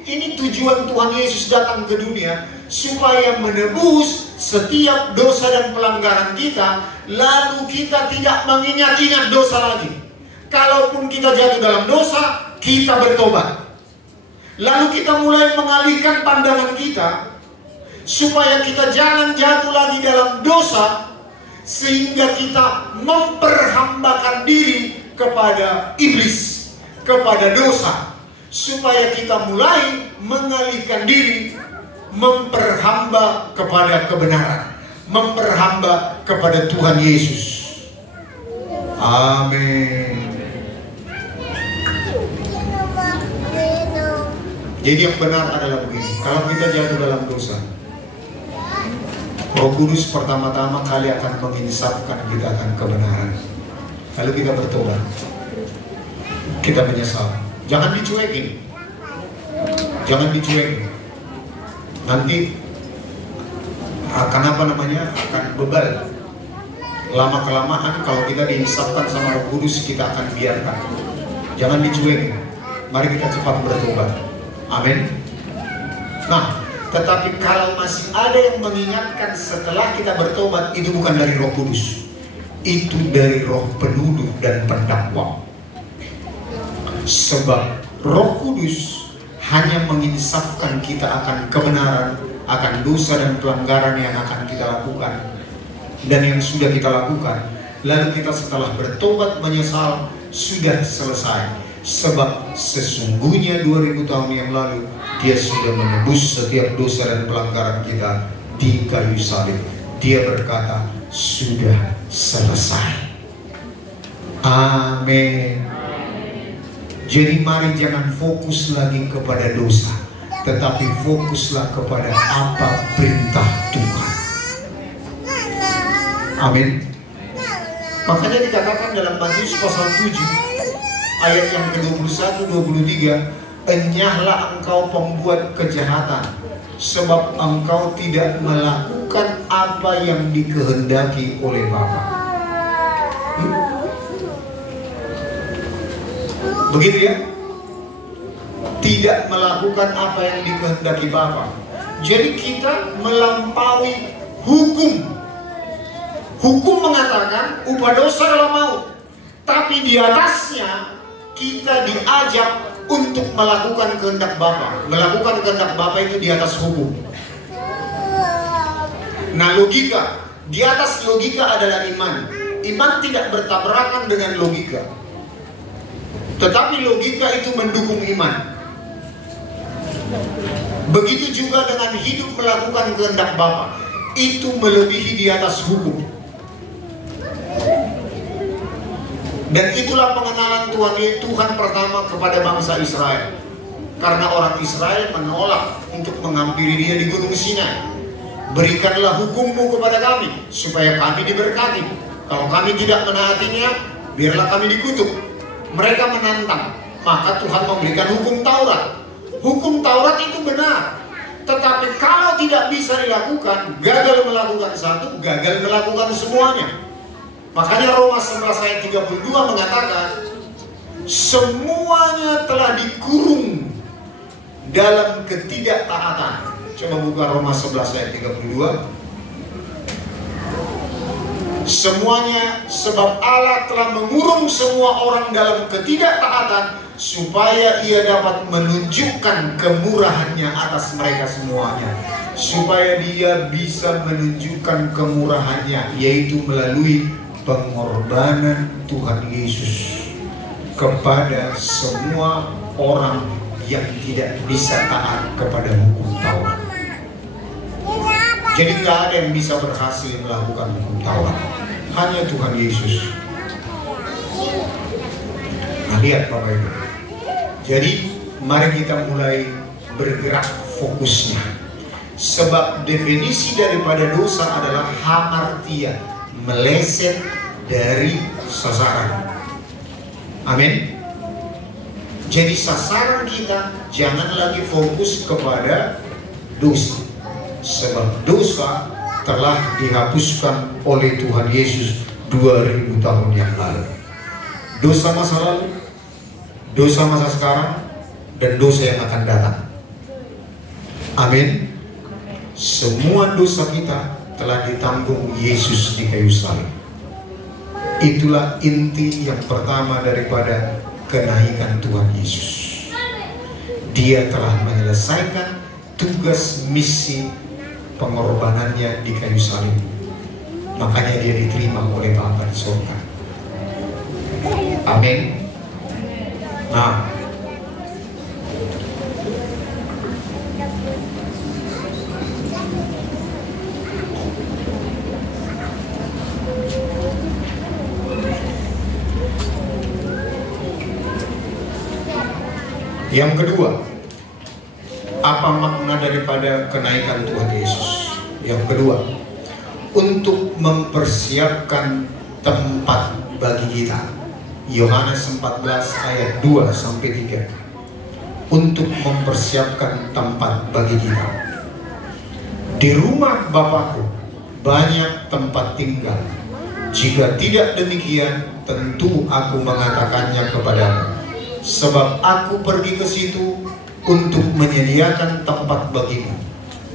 ini tujuan Tuhan Yesus datang ke dunia, supaya menebus setiap dosa dan pelanggaran kita, lalu kita tidak mengingat-ingat dosa lagi. Kalaupun kita jatuh dalam dosa, kita bertobat. Lalu kita mulai mengalihkan pandangan kita, supaya kita jangan jatuh lagi dalam dosa, sehingga kita memperhambakan diri kepada iblis, kepada dosa, supaya kita mulai mengalihkan diri, memperhamba kepada kebenaran, memperhamba kepada Tuhan Yesus. Amin. Jadi yang benar adalah begini, kalau kita jatuh dalam dosa, Roh Kudus pertama-tama kali akan menginsafkan kita akan kebenaran. Kalau kita bertobat, kita menyesal, jangan dicuekin. Jangan dicuekin. Nanti akan akan bebal. Lama-kelamaan kalau kita diinsafkan sama Roh Kudus, kita akan biarkan. Jangan dicuekin. Mari kita cepat bertobat. Amin. Nah, tetapi kalau masih ada yang mengingatkan setelah kita bertobat, itu bukan dari Roh Kudus, itu dari roh penuduh dan pendakwa. Sebab Roh Kudus hanya menginsafkan kita akan kebenaran, akan dosa dan pelanggaran yang akan kita lakukan dan yang sudah kita lakukan. Lalu kita setelah bertobat menyesal, sudah selesai. Sebab sesungguhnya 2000 tahun yang lalu Dia sudah menebus setiap dosa dan pelanggaran kita di kayu salib. Dia berkata, sudah selesai. Amin. Jadi mari jangan fokus lagi kepada dosa, tetapi fokuslah kepada apa perintah Tuhan. Amin. Makanya dikatakan dalam Matius pasal 7 ayat yang ke-21-23, enyahlah engkau pembuat kejahatan, sebab engkau tidak melakukan apa yang dikehendaki oleh Bapa. Begitu ya? Tidak melakukan apa yang dikehendaki Bapa. Jadi kita melampaui hukum. Hukum mengatakan upah dosa adalah maut. Tapi di atasnya kita diajak untuk melakukan kehendak Bapa. Melakukan kehendak Bapa itu di atas hukum. Nah, logika, di atas logika adalah iman. Iman tidak bertabrakan dengan logika, tetapi logika itu mendukung iman. Begitu juga dengan hidup melakukan kehendak Bapa, itu melebihi di atas hukum. Dan itulah pengenalan Tuhan pertama kepada bangsa Israel. Karena orang Israel menolak untuk menghampiri Dia di Gunung Sinai. Berikanlah hukum-Mu kepada kami, supaya kami diberkati. Kalau kami tidak menaatinya, biarlah kami dikutuk. Mereka menantang, maka Tuhan memberikan hukum Taurat. Hukum Taurat itu benar, tetapi kalau tidak bisa dilakukan, gagal melakukan satu, gagal melakukan semuanya. Makanya Roma 11 ayat 32 mengatakan, semuanya telah dikurung dalam ketidaktaatan. Coba buka Roma 11 ayat 32. Semuanya, sebab Allah telah mengurung semua orang dalam ketidaktaatan, supaya Ia dapat menunjukkan kemurahannya atas mereka semuanya. Supaya Dia bisa menunjukkan kemurahannya, yaitu melalui pengorbanan Tuhan Yesus kepada semua orang yang tidak bisa taat kepada hukum Taurat. Jadi tidak ada yang bisa berhasil melakukan hukum Taurat, hanya Tuhan Yesus. Nah, lihat Bapak Ibu. Jadi mari kita mulai bergerak fokusnya. Sebab definisi daripada dosa adalah hamartia, meleset dari sasaran. Amin. Jadi sasaran kita jangan lagi fokus kepada dosa, sebab dosa telah dihapuskan oleh Tuhan Yesus 2000 tahun yang lalu. Dosa masa lalu, dosa masa sekarang, dan dosa yang akan datang. Amin. Semua dosa kita telah ditanggung Yesus di kayu salib. Itulah inti yang pertama daripada kenaikan Tuhan Yesus. Dia telah menyelesaikan tugas misi pengorbanannya di kayu salib. Makanya Dia diterima oleh Bapa di surga. Amin. Nah, Yang kedua, apa makna daripada kenaikan Tuhan Yesus? Yang kedua, untuk mempersiapkan tempat bagi kita. Yohanes 14 ayat 2 sampai 3. Untuk mempersiapkan tempat bagi kita. Di rumah Bapakku banyak tempat tinggal. Jika tidak demikian, tentu aku mengatakannya kepadamu. Sebab aku pergi ke situ untuk menyediakan tempat bagimu.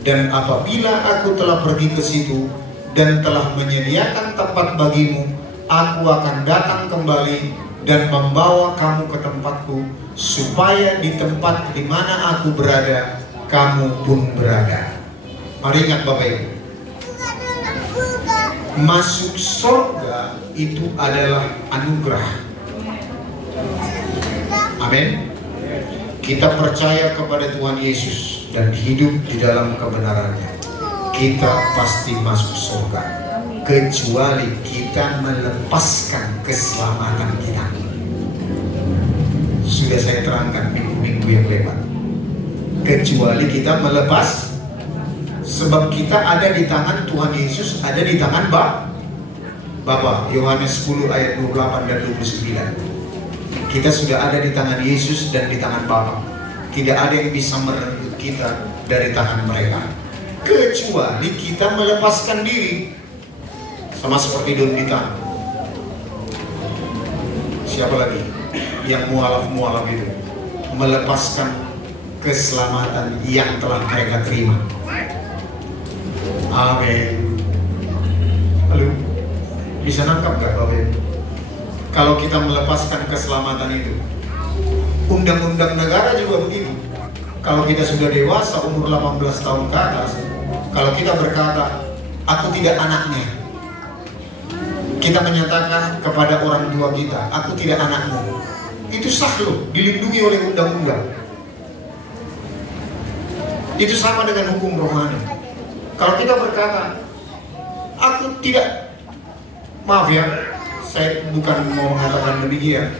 Dan apabila aku telah pergi ke situ dan telah menyediakan tempat bagimu, aku akan datang kembali dan membawa kamu ke tempatku, supaya di tempat di mana aku berada, kamu pun berada. Mari ingat Bapak Ibu, masuk surga itu adalah anugerah. Amin. Kita percaya kepada Tuhan Yesus dan hidup di dalam kebenarannya, kita pasti masuk surga, kecuali kita melepaskan keselamatan kita. Sudah saya terangkan minggu-minggu yang lewat. Kecuali kita melepas, sebab kita ada di tangan Tuhan Yesus, ada di tangan Bapa. Yohanes 10 ayat 28 dan 29. Kita sudah ada di tangan Yesus dan di tangan Bapa. Tidak ada yang bisa merenggut kita dari tangan mereka, kecuali kita melepaskan diri. Sama seperti Don Bita. Siapa lagi yang mualaf-mualaf itu? Melepaskan keselamatan yang telah mereka terima. Amin. Halo, bisa nangkap gak Bapak Ibu? Kalau kita melepaskan keselamatan itu, undang-undang negara juga begitu. Kalau kita sudah dewasa, umur 18 tahun ke atas, kalau kita berkata, aku tidak anaknya, kita menyatakan kepada orang tua kita, aku tidak anakmu, itu sah loh, dilindungi oleh undang-undang. Itu sama dengan hukum rohani. Kalau kita berkata, aku tidak, maaf ya, saya bukan mau mengatakan demikian,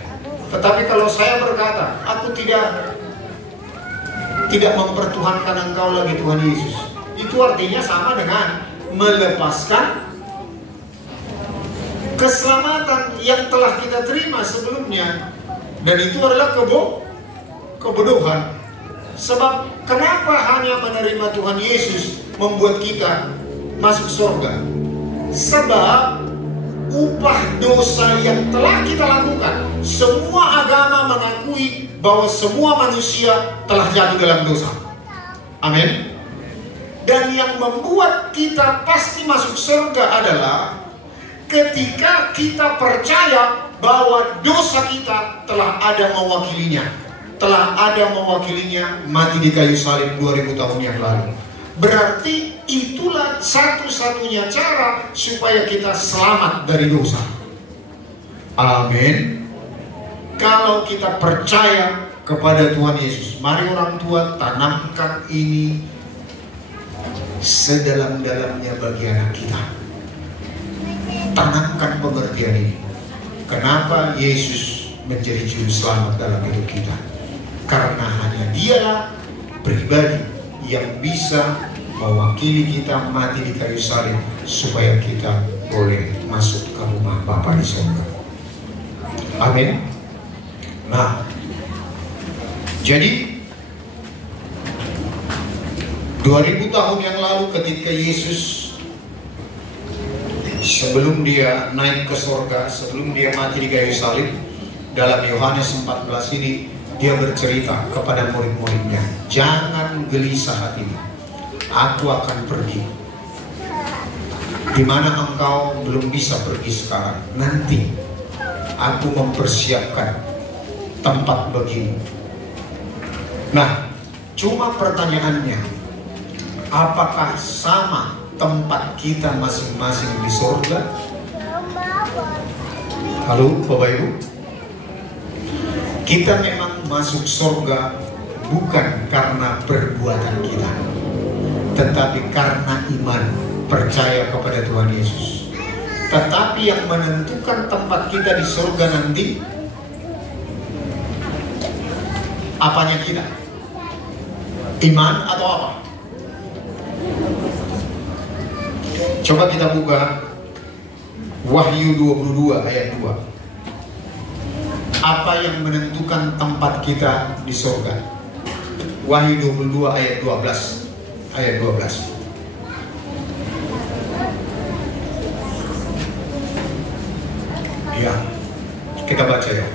tetapi kalau saya berkata, aku tidak mempertuhankan engkau lagi Tuhan Yesus, itu artinya sama dengan melepaskan keselamatan yang telah kita terima sebelumnya. Dan itu adalah kebodohan. Sebab kenapa hanya menerima Tuhan Yesus membuat kita masuk surga? Sebab upah dosa yang telah kita lakukan, semua agama mengakui bahwa semua manusia telah jatuh dalam dosa. Amin. Dan yang membuat kita pasti masuk surga adalah ketika kita percaya bahwa dosa kita telah ada mewakilinya. Telah ada mewakilinya mati di kayu salib 2000 tahun yang lalu. Berarti itulah satu-satunya cara supaya kita selamat dari dosa. Amin. Kalau kita percaya kepada Tuhan Yesus, mari orang tua tanamkan ini sedalam-dalamnya bagi anak kita. Tanamkan pengertian ini. Kenapa Yesus menjadi juru selamat dalam hidup kita? Karena hanya Dialah pribadi yang bisa mewakili kita mati di kayu salib supaya kita boleh masuk ke rumah Bapa di surga. Amin. Nah, jadi 2000 tahun yang lalu ketika Yesus sebelum dia naik ke surga, sebelum dia mati di kayu salib, dalam Yohanes 14 ini dia bercerita kepada murid-muridnya, jangan gelisah hatimu, aku akan pergi. Di mana engkau belum bisa pergi sekarang, nanti aku mempersiapkan tempat bagimu. Nah, cuma pertanyaannya, apakah sama tempat kita masing-masing di surga? Halo Bapak Ibu, kita memang masuk surga bukan karena perbuatan kita, tetapi karena iman, percaya kepada Tuhan Yesus. Tetapi yang menentukan tempat kita di surga nanti Apanya kita? Iman atau apa? Coba kita buka Wahyu 22 ayat 2. Apa yang menentukan tempat kita di surga? Wahyu 22 ayat 12. Ayat 12. Ya, kita baca ya.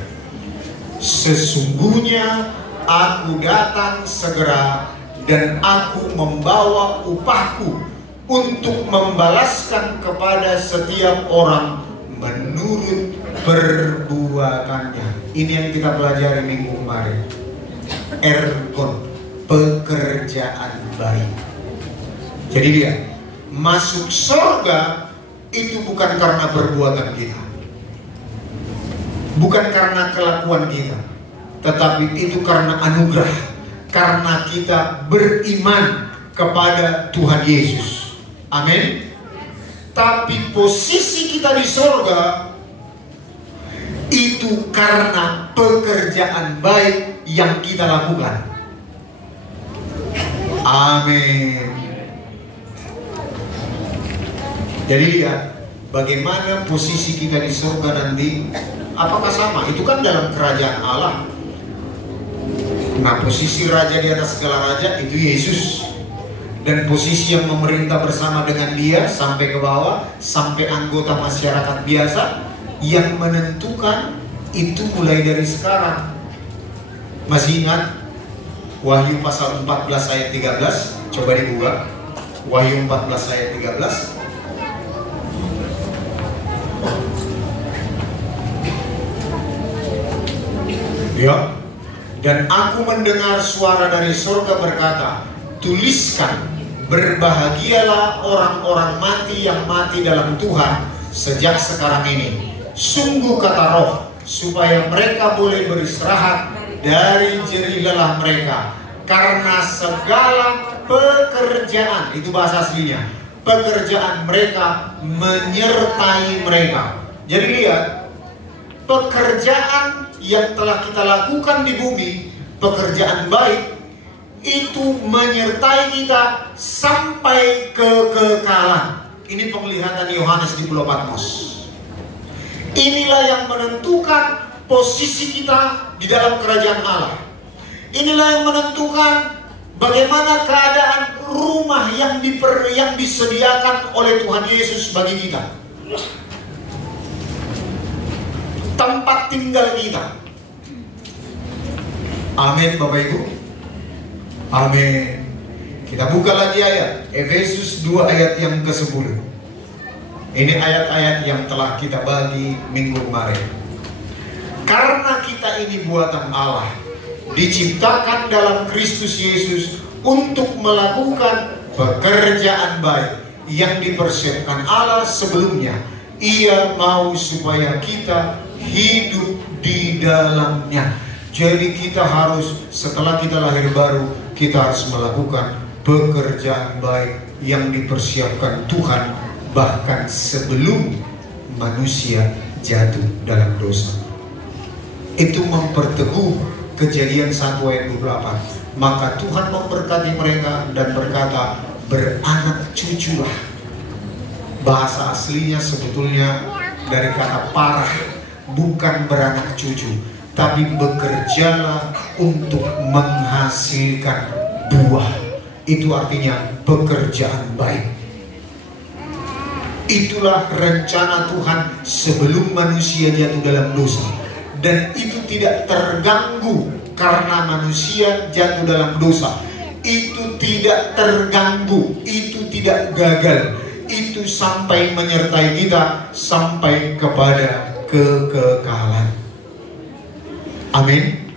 Sesungguhnya aku datang segera dan aku membawa upahku untuk membalaskan kepada setiap orang menurut perbuatannya. Ini yang kita pelajari minggu kemarin. Ergon, pekerjaan baik. Jadi dia masuk surga itu bukan karena perbuatan kita, bukan karena kelakuan kita, tetapi itu karena anugerah, karena kita beriman kepada Tuhan Yesus. Amin. Tapi posisi kita di surga itu karena pekerjaan baik yang kita lakukan. Amin. Jadi lihat bagaimana posisi kita di surga nanti. Apakah sama? Itu kan dalam kerajaan Allah. Nah, posisi raja di atas segala raja itu Yesus. Dan posisi yang memerintah bersama dengan dia sampai ke bawah, sampai anggota masyarakat biasa, yang menentukan itu mulai dari sekarang. Masih ingat Wahyu pasal 14 ayat 13? Coba dibuka Wahyu 14 ayat 13. Ya. Dan aku mendengar suara dari surga berkata, tuliskan, berbahagialah orang-orang mati yang mati dalam Tuhan sejak sekarang ini. Sungguh kata Roh, supaya mereka boleh beristirahat dari jerih lelah mereka, karena segala pekerjaan, itu bahasa aslinya, pekerjaan mereka menyertai mereka. Jadi lihat, pekerjaan yang telah kita lakukan di bumi, pekerjaan baik, itu menyertai kita sampai kekekalan. Ini penglihatan Yohanes di Pulau Patmos. Inilah yang menentukan posisi kita di dalam kerajaan Allah. Inilah yang menentukan bagaimana keadaan rumah yang disediakan oleh Tuhan Yesus bagi kita. Tempat tinggal kita. Amin Bapak Ibu. Amin. Kita buka lagi ayat Efesus 2 ayat yang ke-10. Ini ayat-ayat yang telah kita bagi minggu kemarin. Karena kita ini buatan Allah, diciptakan dalam Kristus Yesus untuk melakukan pekerjaan baik yang dipersiapkan Allah sebelumnya. Ia mau supaya kita hidup di dalamnya. Jadi kita harus, setelah kita lahir baru, kita harus melakukan pekerjaan baik yang dipersiapkan Tuhan bahkan sebelum manusia jatuh dalam dosa. Itu memperteguh Kejadian 1 ayat 28. Maka Tuhan memberkati mereka dan berkata, beranak cuculah. Bahasa aslinya sebetulnya dari kata parah, bukan beranak cucu, tapi bekerjalah untuk menghasilkan buah. Itu artinya pekerjaan baik. Itulah rencana Tuhan sebelum manusia jatuh dalam dosa. Dan itu tidak terganggu karena manusia jatuh dalam dosa. Itu tidak terganggu, itu tidak gagal. Itu sampai menyertai kita sampai kepada kekekalan. Amin.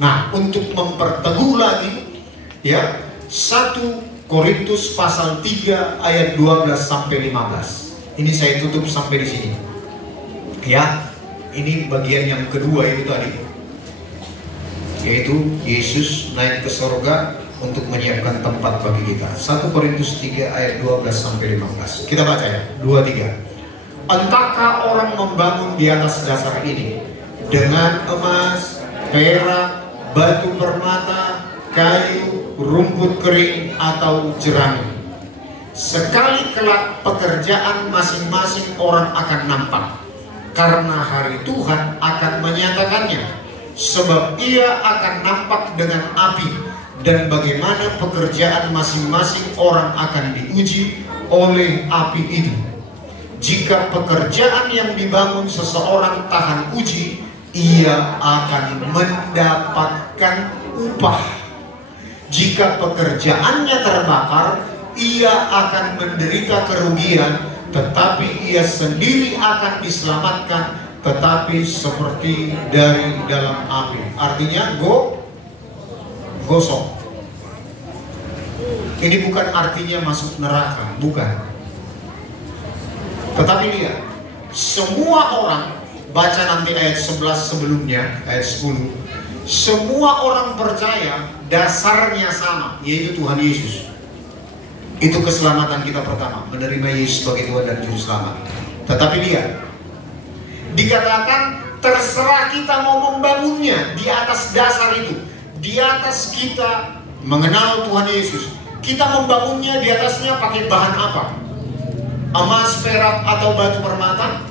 Nah, untuk memperteguh lagi ya, 1 Korintus pasal 3 ayat 12 sampai 15. Ini saya tutup sampai di sini. Ya, ini bagian yang kedua itu tadi, yaitu Yesus naik ke surga untuk menyiapkan tempat bagi kita. 1 Korintus 3 ayat 12 sampai 15. Kita baca ya, 2-3. Entahkah orang membangun di atas dasar ini dengan emas, perak, batu permata, kayu, rumput kering, atau jerami. Sekali kelak pekerjaan masing-masing orang akan nampak, karena hari Tuhan akan menyatakannya, sebab ia akan nampak dengan api, dan bagaimana pekerjaan masing-masing orang akan diuji oleh api itu. Jika pekerjaan yang dibangun seseorang tahan uji, ia akan mendapatkan upah. Jika pekerjaannya terbakar, ia akan menderita kerugian, tetapi ia sendiri akan diselamatkan, tetapi seperti dari dalam api. Artinya gosok. Ini bukan artinya masuk neraka, bukan. Tetapi lihat, semua orang, baca nanti ayat 11 sebelumnya, ayat 10. Semua orang percaya dasarnya sama, yaitu Tuhan Yesus. Itu keselamatan kita pertama, menerima Yesus sebagai Tuhan dan Juru Selamat. Tetapi lihat, dikatakan terserah kita mau membangunnya di atas dasar itu. Di atas kita mengenal Tuhan Yesus, kita membangunnya di atasnya pakai bahan apa? Emas, perak, atau batu permata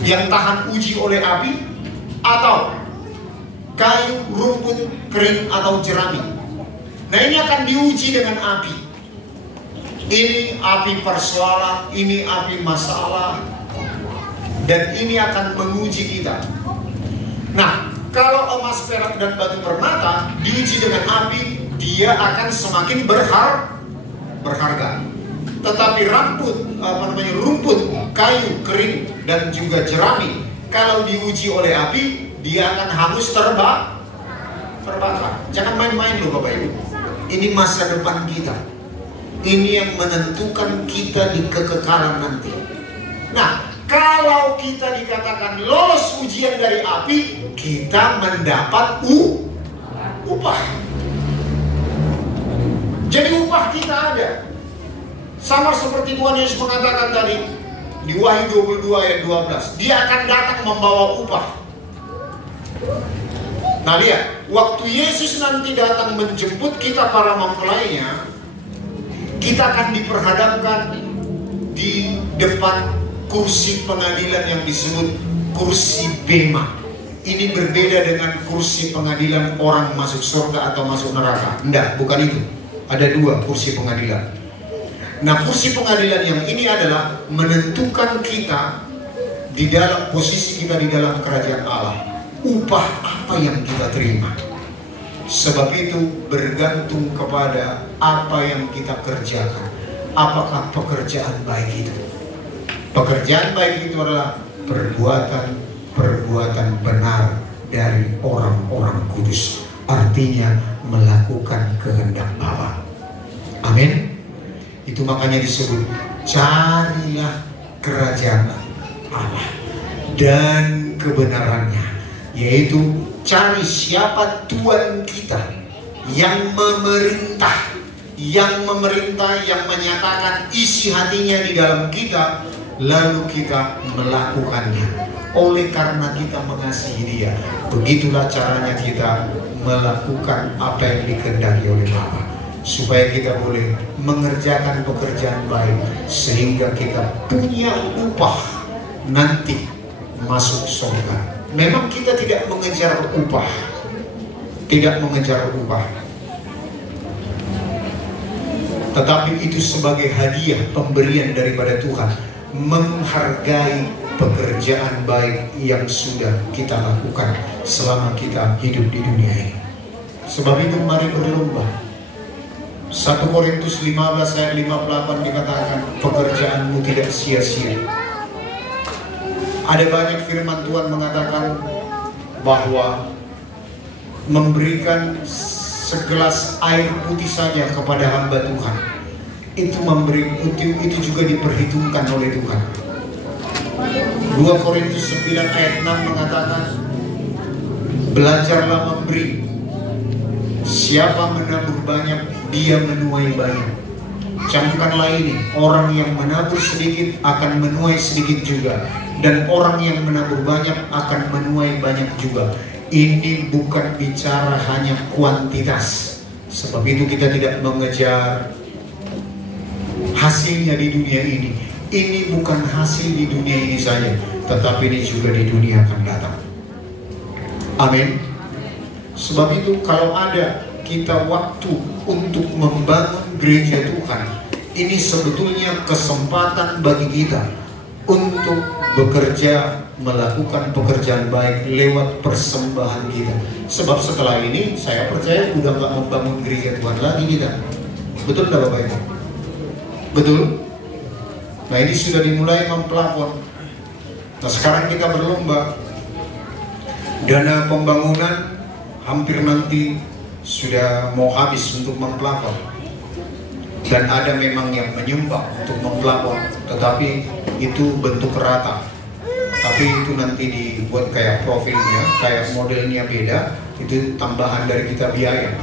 yang tahan uji oleh api, atau kayu, rumput kering, atau jerami. Nah, ini akan diuji dengan api. Ini api persoalan, ini api masalah, dan ini akan menguji kita. Nah, kalau emas, perak, dan batu permata diuji dengan api, dia akan semakin berharga. Tetapi rumput, kayu kering, dan juga jerami, kalau diuji oleh api, dia akan hangus terbakar. Jangan main-main loh Bapak Ibu. Ini masa depan kita. Ini yang menentukan kita di kekekalan nanti. Nah, kalau kita dikatakan lolos ujian dari api, kita mendapat upah. Jadi upah kita ada. Sama seperti Tuhan Yesus mengatakan tadi di Wahyu 22 ayat 12, dia akan datang membawa upah. Nah lihat, waktu Yesus nanti datang menjemput kita para mempelainya, kita akan diperhadapkan di depan kursi pengadilan yang disebut kursi bema. Ini berbeda dengan kursi pengadilan orang masuk surga atau masuk neraka. Enggak, bukan itu. Ada dua kursi pengadilan. Nah, kursi pengadilan yang ini adalah menentukan kita di dalam posisi kita di dalam kerajaan Allah. Upah apa yang kita terima. Sebab itu bergantung kepada apa yang kita kerjakan. Apakah pekerjaan baik itu? Pekerjaan baik itu adalah perbuatan benar dari orang-orang kudus. Artinya melakukan kehendak Bapa. Amin. Itu makanya disebut carilah kerajaan Allah dan kebenarannya, yaitu cari siapa Tuhan kita yang memerintah, yang menyatakan isi hatinya di dalam kita, lalu kita melakukannya. Oleh karena kita mengasihi Dia, begitulah caranya kita melakukan apa yang dikehendaki oleh Bapa, supaya kita boleh mengerjakan pekerjaan baik, sehingga kita punya upah nanti masuk surga. Memang kita tidak mengejar upah, tetapi itu sebagai hadiah pemberian daripada Tuhan, menghargai pekerjaan baik yang sudah kita lakukan selama kita hidup di dunia ini. Sebab itu mari berlomba. 1 Korintus 15 ayat 58 dikatakan, pekerjaanmu tidak sia-sia. Ada banyak firman Tuhan mengatakan bahwa memberikan segelas air putih saja kepada hamba Tuhan, itu juga diperhitungkan oleh Tuhan. 2 Korintus 9 ayat 6 mengatakan, belajarlah memberi. Siapa menabur banyak, dia menuai banyak. Camkanlah ini, orang yang menabur sedikit akan menuai sedikit juga, dan orang yang menabur banyak akan menuai banyak juga. Ini bukan bicara hanya kuantitas. Sebab itu kita tidak mengejar hasilnya di dunia ini. Ini bukan hasil di dunia ini saja, tetapi ini juga di dunia akan datang. Amin. Sebab itu kalau ada kita waktu untuk membangun gereja Tuhan, ini sebetulnya kesempatan bagi kita untuk bekerja, melakukan pekerjaan baik lewat persembahan kita. Sebab setelah ini saya percaya udah gak membangun gereja Tuhan lagi kita. Betul tak Bapak Ibu? Betul? Nah ini sudah dimulai memplafon. Nah sekarang kita berlomba. Dana pembangunan hampir nanti sudah mau habis untuk memplafon. Dan ada memang yang menyumbang untuk memplafon, tetapi itu bentuk rata. Tapi itu nanti dibuat kayak profilnya, kayak modelnya beda. Itu tambahan dari kita biaya.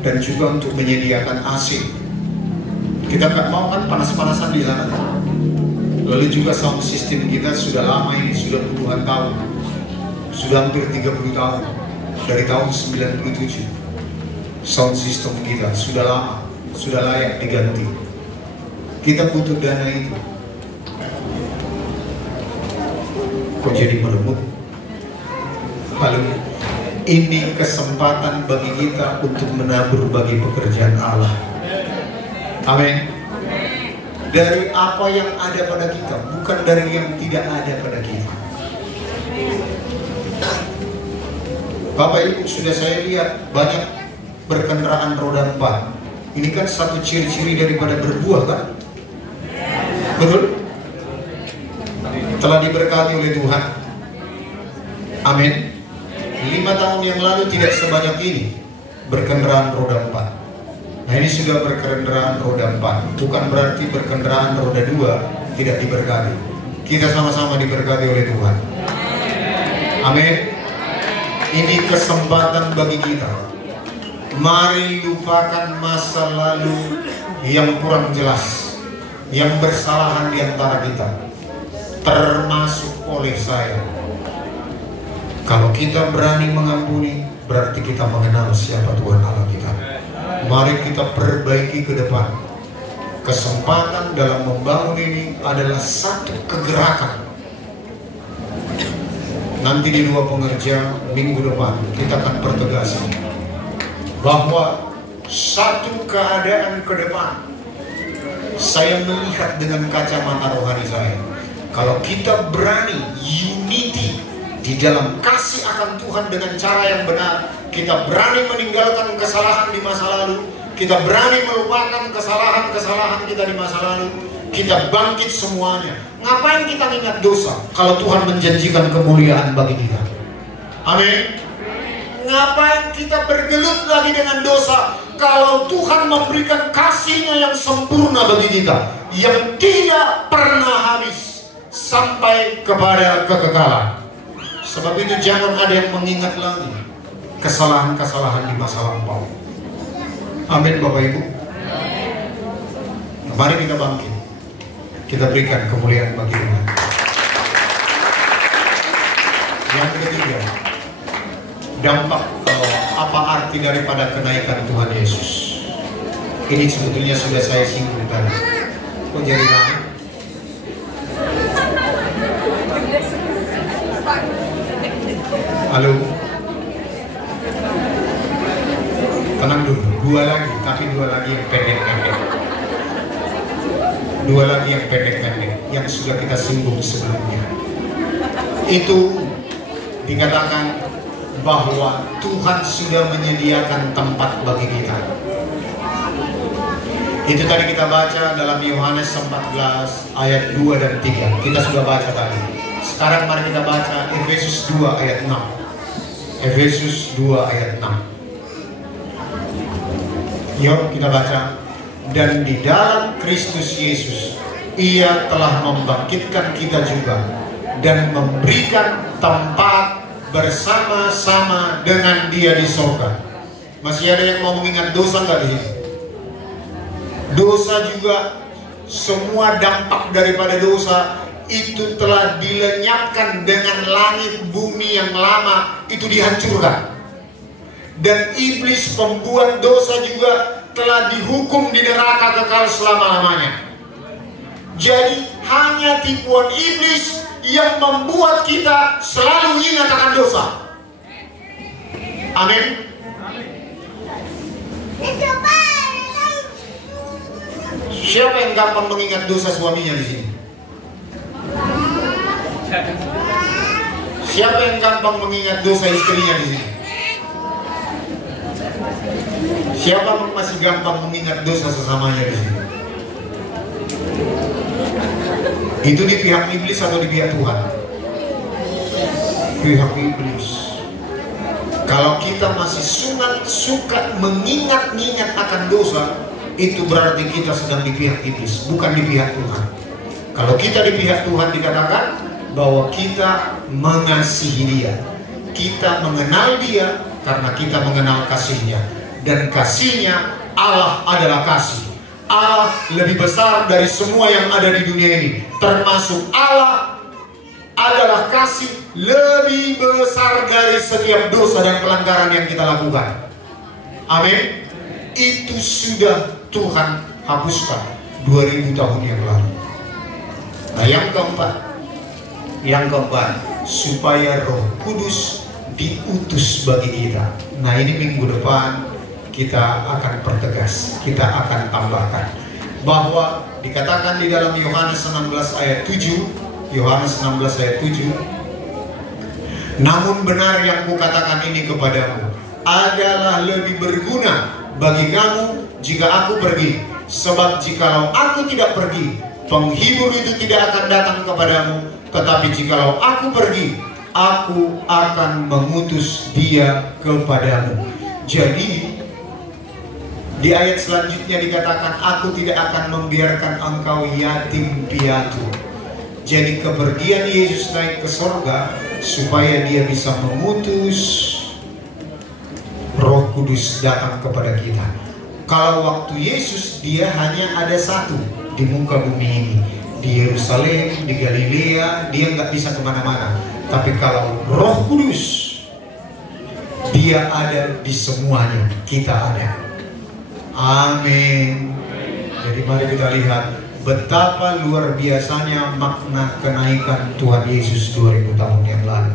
Dan juga untuk menyediakan AC. Kita nggak mau kan panas-panasan di sana. Lalu juga sound system kita sudah lama ini, sudah puluhan tahun. Sudah hampir 30 tahun. Dari tahun 97. Sound system kita sudah lama, sudah layak diganti. Kita butuh dana itu. Kok jadi meremut? Lalu ini kesempatan bagi kita untuk menabur bagi pekerjaan Allah. Amin. Dari apa yang ada pada kita, bukan dari yang tidak ada pada kita. Bapak Ibu, sudah saya lihat banyak berkendaraan roda 4. Ini kan satu ciri-ciri daripada berbuah kan? Betul? Telah diberkati oleh Tuhan. Amin. 5 tahun yang lalu tidak sebanyak ini berkendaraan roda 4. Nah ini sudah berkendaraan roda 4. Bukan berarti berkendaraan roda 2 tidak diberkati. Kita sama-sama diberkati oleh Tuhan. Amin. Ini kesempatan bagi kita. Mari lupakan masa lalu yang kurang jelas, yang bersalahan di antara kita, termasuk oleh saya. Kalau kita berani mengampuni, berarti kita mengenal siapa Tuhan Allah kita. Mari kita perbaiki ke depan. Kesempatan dalam membangun ini adalah satu kegerakan. Nanti di 2 pengerja minggu depan kita akan pertegas bahwa satu keadaan ke depan. Saya melihat dengan kacamata rohani saya. Kalau kita berani unity di dalam kasih akan Tuhan dengan cara yang benar, kita berani meninggalkan kesalahan di masa lalu, kita berani melupakan kesalahan-kesalahan kita di masa lalu, kita bangkit semuanya. Ngapain kita ingat dosa kalau Tuhan menjanjikan kemuliaan bagi kita? Amin. Ngapain kita bergelut lagi dengan dosa kalau Tuhan memberikan kasih-Nya yang sempurna bagi kita, yang tidak pernah habis sampai kepada kekekalan. Sebab itu jangan ada yang mengingat lagi kesalahan-kesalahan di masa lampau. Amin Bapak Ibu. Mari kita bangkit. Kita berikan kemuliaan bagi Tuhan. Yang ketiga, dampak apa arti daripada kenaikan Tuhan Yesus. Ini sebetulnya sudah saya singgung tadi. Kok jadi ramai? Halo. Tenang dulu, 2 lagi, tapi 2 lagi yang pendek-pendek. 2 lagi yang pendek-pendek, yang sudah kita singgung sebelumnya. Itu dikatakan bahwa Tuhan sudah menyediakan tempat bagi kita. Itu tadi kita baca dalam Yohanes 14 ayat 2 dan 3. Kita sudah baca tadi. Sekarang mari kita baca Efesus 2 ayat 6. Efesus 2 ayat 6. Yuk kita baca. Dan di dalam Kristus Yesus Ia telah membangkitkan kita juga dan memberikan tempat bersama-sama dengan Dia di surga. Masih ada yang mau mengingat dosa nggak di sini? Dosa juga, semua dampak daripada dosa itu telah dilenyapkan dengan langit bumi yang lama itu dihancurkan. Dan iblis pembuat dosa juga telah dihukum di neraka kekal selama-lamanya. Jadi hanya tipuan iblis yang membuat kita selalu ingat akan dosa. Amin. Siapa yang gampang mengingat dosa suaminya di sini? Siapa yang gampang mengingat dosa istrinya di sini? Siapa yang masih gampang mengingat dosa sesamanya di sini? Itu di pihak iblis atau di pihak Tuhan? Pihak iblis. Kalau kita masih suka mengingat-ingat akan dosa, itu berarti kita sedang di pihak iblis, bukan di pihak Tuhan. Kalau kita di pihak Tuhan, dikatakan bahwa kita mengasihi Dia, kita mengenal Dia karena kita mengenal kasih-Nya, dan kasih-Nya, Allah adalah kasih. Allah lebih besar dari semua yang ada di dunia ini, termasuk Allah adalah kasih lebih besar dari setiap dosa dan pelanggaran yang kita lakukan. Amin. Itu sudah Tuhan hapuskan 2000 tahun yang lalu. Nah, yang keempat, supaya Roh Kudus diutus bagi kita. Nah, ini minggu depan kita akan pertegas, kita akan tambahkan bahwa dikatakan di dalam Yohanes 16 ayat 7, Yohanes 16 ayat 7, namun benar yang kukatakan ini kepadamu adalah lebih berguna bagi kamu jika aku pergi, sebab jikalau aku tidak pergi, penghibur itu tidak akan datang kepadamu, tetapi jikalau aku pergi, aku akan mengutus Dia kepadamu. Jadi di ayat selanjutnya dikatakan, aku tidak akan membiarkan engkau yatim piatu. Jadi kepergian Yesus naik ke sorga supaya Dia bisa mengutus Roh Kudus datang kepada kita. Kalau waktu Yesus, Dia hanya ada satu di muka bumi ini, di Yerusalem, di Galilea, Dia nggak bisa kemana-mana. Tapi kalau Roh Kudus, Dia ada di semuanya, kita ada. Amin. Jadi mari kita lihat betapa luar biasanya makna kenaikan Tuhan Yesus 2000 tahun yang lalu.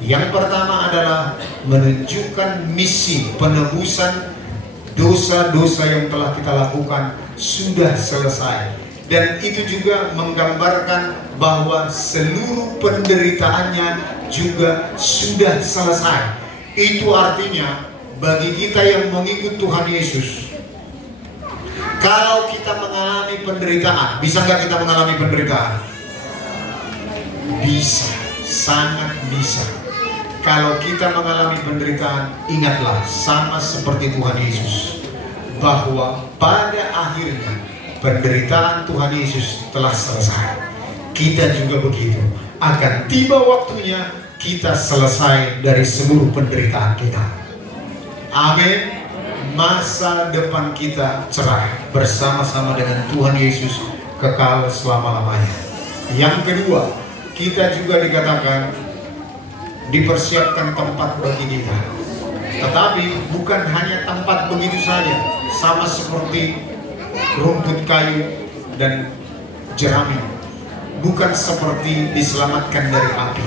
Yang pertama adalah menunjukkan misi penebusan dosa-dosa yang telah kita lakukan sudah selesai. Dan itu juga menggambarkan bahwa seluruh penderitaannya juga sudah selesai. Itu artinya bagi kita yang mengikut Tuhan Yesus, kalau kita mengalami penderitaan, bisa nggak kita mengalami penderitaan? Bisa, sangat bisa. Kalau kita mengalami penderitaan, ingatlah sama seperti Tuhan Yesus, bahwa pada akhirnya penderitaan Tuhan Yesus telah selesai. Kita juga begitu. Akan tiba waktunya kita selesai dari seluruh penderitaan kita. Amin. Masa depan kita cerah bersama-sama dengan Tuhan Yesus kekal selama-lamanya. Yang kedua, kita juga dikatakan dipersiapkan tempat bagi kita. Tetapi bukan hanya tempat begitu saja, sama seperti rumput kayu dan jerami. Bukan seperti diselamatkan dari api,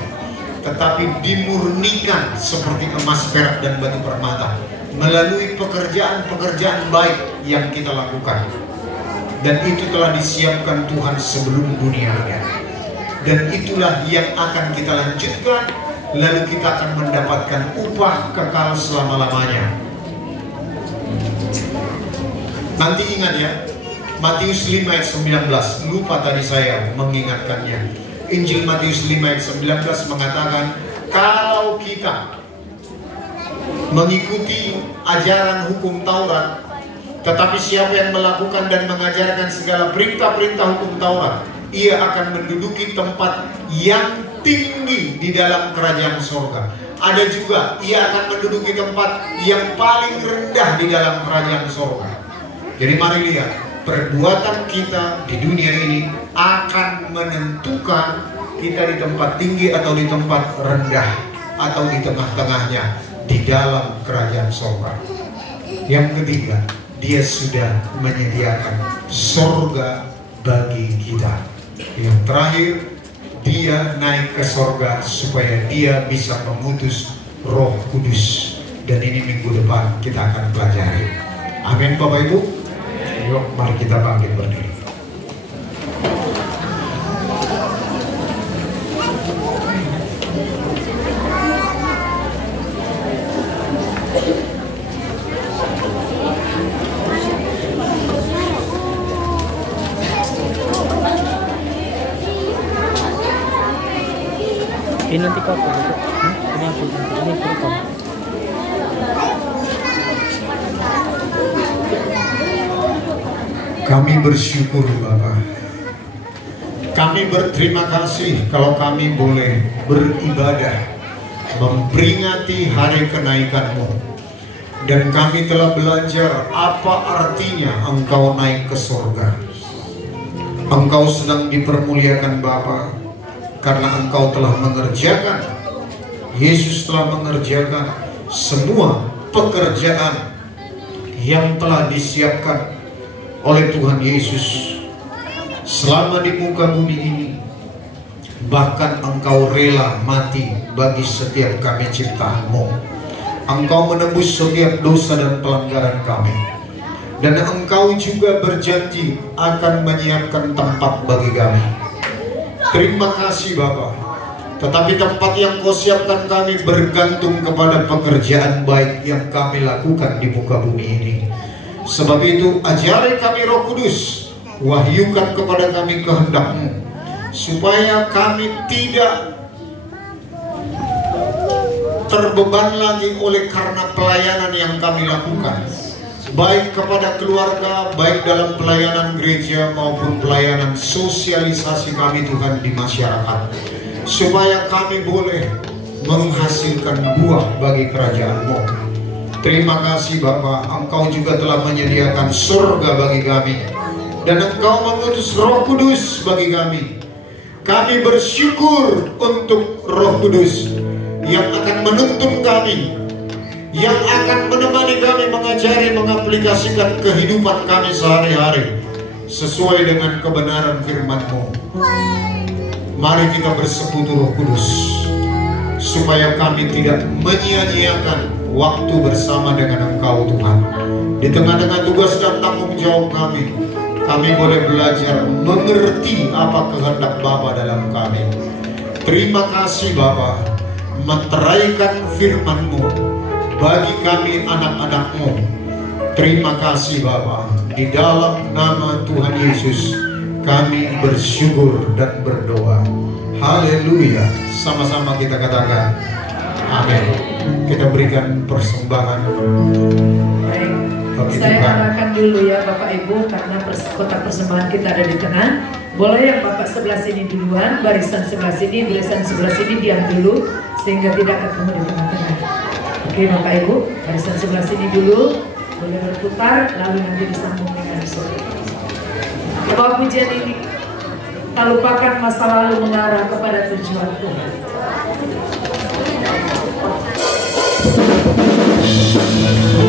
tetapi dimurnikan seperti emas, perak, dan batu permata melalui pekerjaan-pekerjaan baik yang kita lakukan. Dan itu telah disiapkan Tuhan sebelum dunia ada. Dan itulah yang akan kita lanjutkan, lalu kita akan mendapatkan upah kekal selama-lamanya. Nanti ingat ya, Matius 5 ayat 19, lupa tadi saya mengingatkannya. Injil Matius 5 ayat 19 mengatakan, kalau kita mengikuti ajaran hukum Taurat, tetapi siapa yang melakukan dan mengajarkan segala perintah-perintah hukum Taurat, ia akan menduduki tempat yang tinggi di dalam kerajaan surga. Ada juga, ia akan menduduki tempat yang paling rendah di dalam kerajaan surga. Jadi mari lihat, perbuatan kita di dunia ini akan menentukan kita di tempat tinggi atau di tempat rendah, atau di tengah-tengahnya di dalam kerajaan sorga. Yang ketiga, Dia sudah menyediakan sorga bagi kita. Yang terakhir, Dia naik ke sorga supaya Dia bisa mengutus Roh Kudus. Dan ini minggu depan kita akan pelajari. Amin Bapak Ibu. Yuk mari kita bangkit berdiri. Ini nanti kau ini aku ini rekam. Kami bersyukur Bapa. Kami berterima kasih kalau kami boleh beribadah memperingati hari kenaikan-Mu. Dan kami telah belajar apa artinya Engkau naik ke surga. Engkau sedang dipermuliakan Bapa, karena Engkau telah mengerjakan, Yesus telah mengerjakan semua pekerjaan yang telah disiapkan oleh Tuhan Yesus selama di muka bumi ini. Bahkan Engkau rela mati bagi setiap kami ciptaan-Mu. Engkau menebus setiap dosa dan pelanggaran kami. Dan Engkau juga berjanji akan menyiapkan tempat bagi kami. Terima kasih Bapa. Tetapi tempat yang Kau siapkan kami bergantung kepada pekerjaan baik yang kami lakukan di muka bumi ini. Sebab itu ajari kami Roh Kudus, wahyukan kepada kami kehendak-Mu, supaya kami tidak terbeban lagi oleh karena pelayanan yang kami lakukan, baik kepada keluarga, baik dalam pelayanan gereja maupun pelayanan sosialisasi kami Tuhan di masyarakat, supaya kami boleh menghasilkan buah bagi kerajaan-Mu. Terima kasih Bapa, Engkau juga telah menyediakan surga bagi kami, dan Engkau mengutus Roh Kudus bagi kami. Kami bersyukur untuk Roh Kudus yang akan menuntun kami, yang akan menemani kami, mengajari, mengaplikasikan kehidupan kami sehari-hari sesuai dengan kebenaran firman-Mu. Mari kita bersekutu Roh Kudus, supaya kami tidak menyia-nyiakan waktu bersama dengan Engkau Tuhan. Di tengah-tengah tugas dan tanggung jawab kami boleh belajar mengerti apa kehendak Bapa dalam kami. Terima kasih Bapa, meteraikan firman-Mu bagi kami anak-anak-Mu. Terima kasih Bapa, di dalam nama Tuhan Yesus kami bersyukur dan berdoa. Haleluya. Sama-sama kita katakan amin. Kita berikan persembahan. Baik, saya arahkan dulu ya Bapak Ibu, karena kotak persembahan kita ada di tengah. Boleh yang Bapak sebelah sini duluan, barisan sebelah sini, barisan sebelah sini diam dulu, sehingga tidak ketemu di tengah-tengah. Oke Bapak Ibu, barisan sebelah sini dulu, boleh berputar, lalu nanti disambung dengan sore. Bahwa pujian ini tak lupakan masa lalu mengarah kepada tujuan Tuhan. Sampai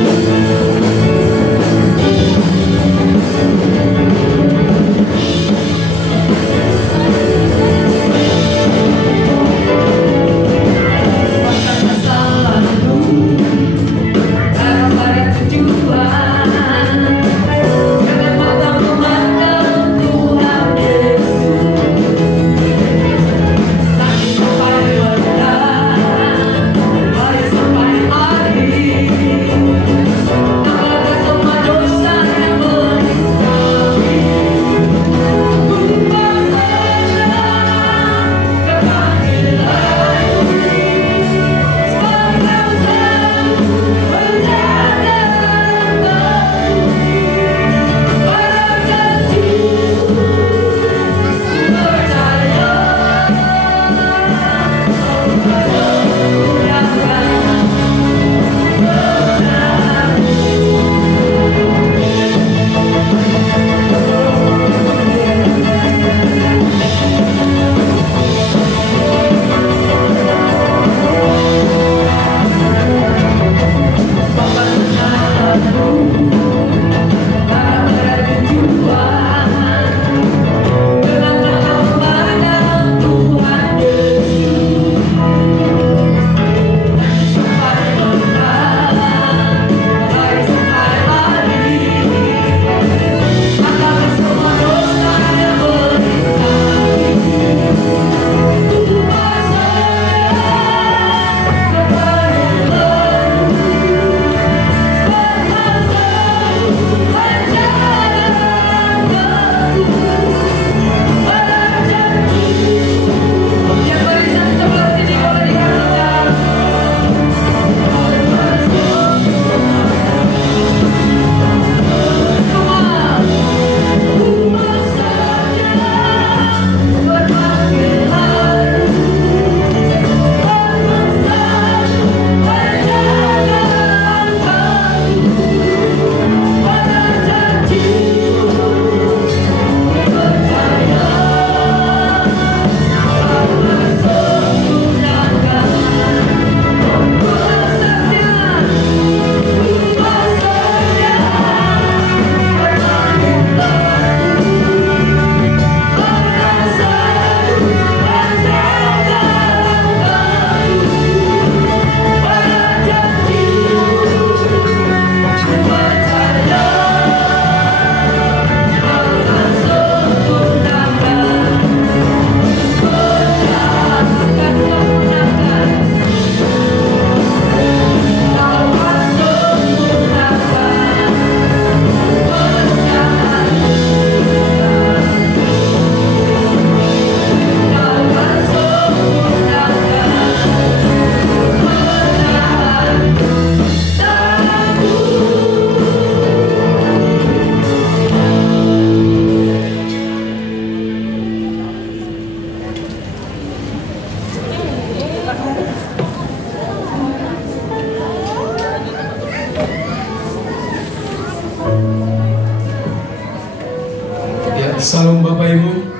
Salam Bapak Ibu.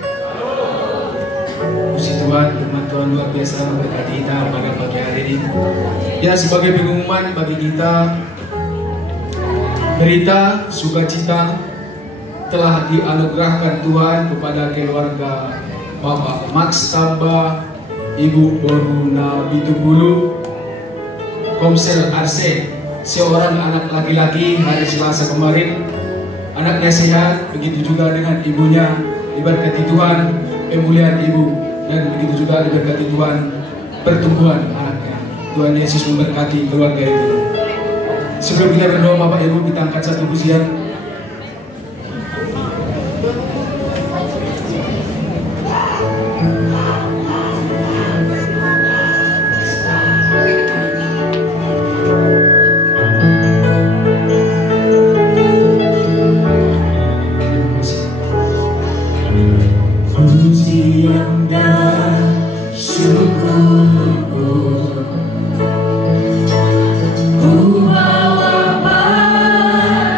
Puji Tuhan, firman Tuhan luar biasa memberkati kita pada pagi hari ini. Ya, sebagai pengumuman bagi kita, berita sukacita telah dianugerahkan Tuhan kepada keluarga Bapak Max Tamba, Ibu Boruna Bitubulu, Komsel Arse, seorang anak laki-laki hari Selasa kemarin. Anaknya sehat, begitu juga dengan ibunya, diberkati Tuhan pemulihan ibu, dan begitu juga diberkati Tuhan pertumbuhan anaknya. Tuhan Yesus memberkati keluarga itu. Sebelum kita berdoa Bapak Ibu, kita angkat satu pujian. Pujian dan syukurku ku bawa padamu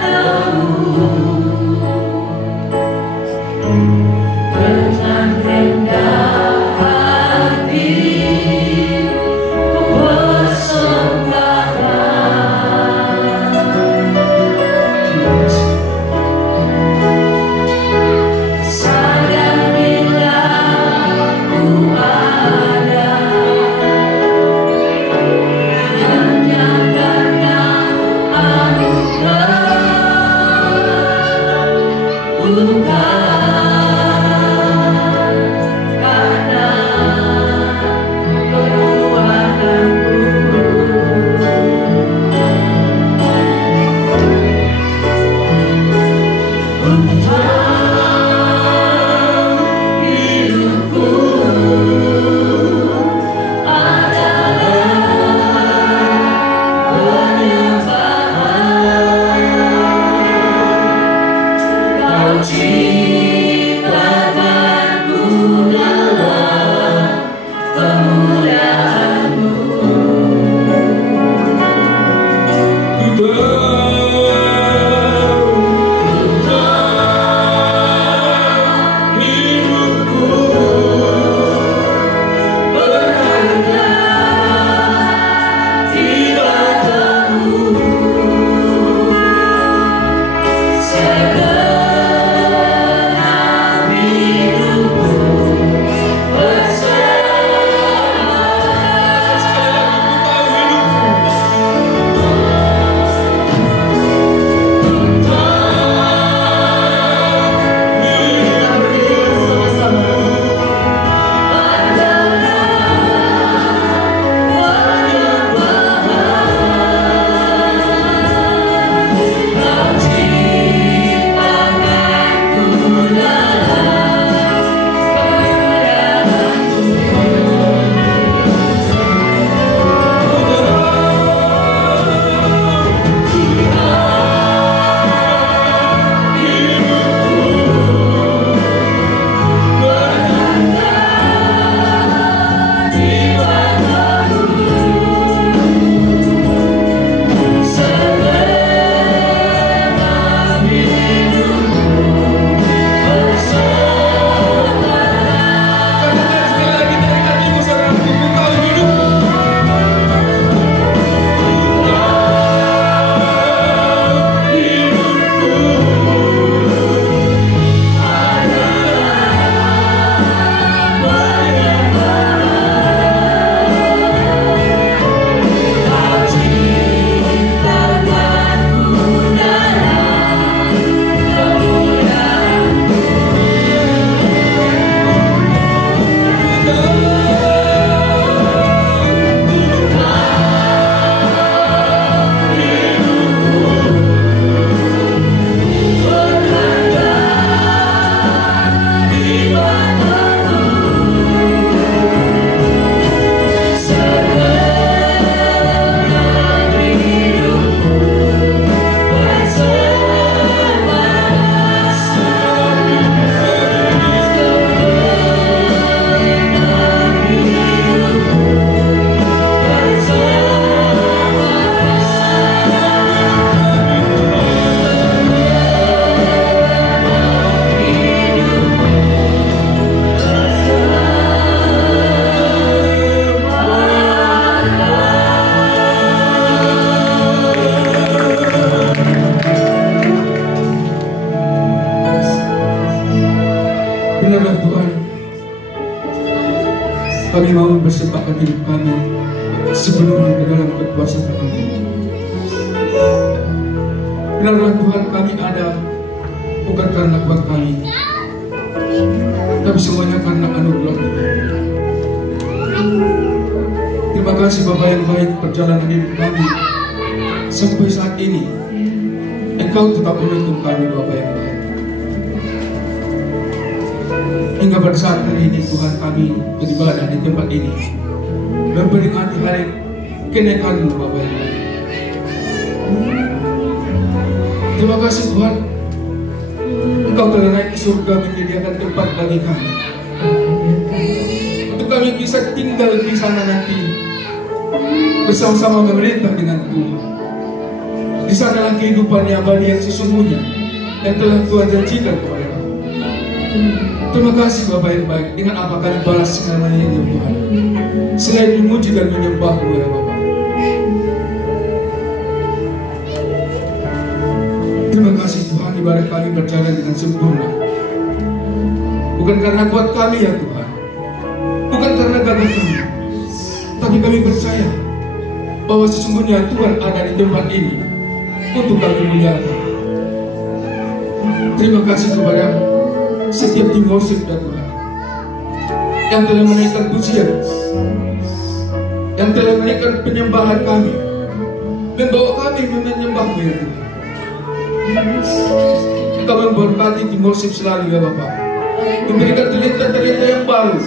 Kami mau mempersembahkan hidup kami sepenuhnya ke dalam kekuasaan kami. Biarlah Tuhan kami ada bukan karena kuat kami, tapi semuanya karena anugerah Tuhan. Terima kasih Bapa yang baik, perjalanan hidup kami sampai saat ini Engkau tetap menuntun kami Bapa yang baik. Hingga pada saat hari ini Tuhan kami beribadah di tempat ini memperingati hari kenaikan-Mu Bapa yang baik. Terima kasih Tuhan, Engkau telah naik ke surga menyediakan tempat bagi kami untuk kami bisa tinggal di sana nanti bersama-sama memerintah dengan Tuhan. Di sanalah kehidupan yang abadi yang sesungguhnya yang telah Tuhan janjikan kepada kami. Terima kasih Bapa yang baik. Dengan apa kami balas segalanya ya Tuhan, selain memuji dan menyembah-Mu ya Bapa. Terima kasih Tuhan, ibadah kami berjalan dengan sempurna, bukan karena kuat kami ya Tuhan, bukan karena gagah kami, tapi kami percaya bahwa sesungguhnya Tuhan ada di tempat ini untuk kami muliakan. Terima kasih kepada setiap tim worship ya Tuhan yang telah menaikkan pujian, yang telah menaikkan penyembahan kami, membawa kami menyembah-Mu ya Tuhan. Engkau memberkati tim worship selalu ya Bapak, memberikan talenta-talenta yang baru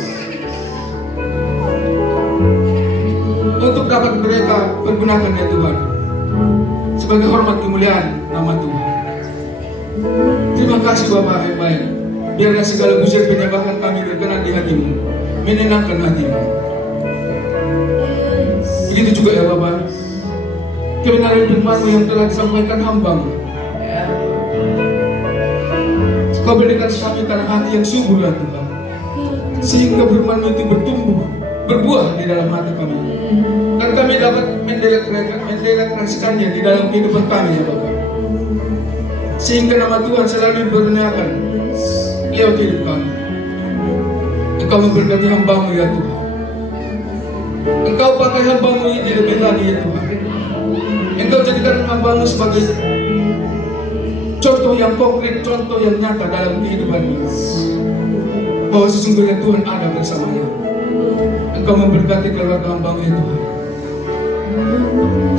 untuk dapat mereka pergunakan ya Tuhan sebagai hormat kemuliaan nama Tuhan. Terima kasih Bapak yang baik. Biarlah segala pujian penyembahan kami berkenan di hati-Mu, menyenangkan hati-Mu. Begitu juga ya Bapak, kebenaran firman-Mu yang telah disampaikan hamba-Mu, Kau berikan kami tanah hati yang subur ya Tuhan, sehingga firman-Mu itu bertumbuh, berbuah di dalam hati kami, dan kami dapat mendeklarasikannya di dalam kehidupan kami ya Bapak, sehingga nama Tuhan selalu dipermuliakan lewat hidup kami. Engkau memberkati hamba-Mu ya Tuhan. Engkau pakai hamba-Mu ini lebih lagi ya Tuhan. Engkau jadikan hamba-Mu sebagai contoh yang konkret, contoh yang nyata dalam kehidupan-Mu, bahwa sesungguhnya Tuhan ada bersamanya. Engkau memberkati keluarga hamba-Mu ya Tuhan,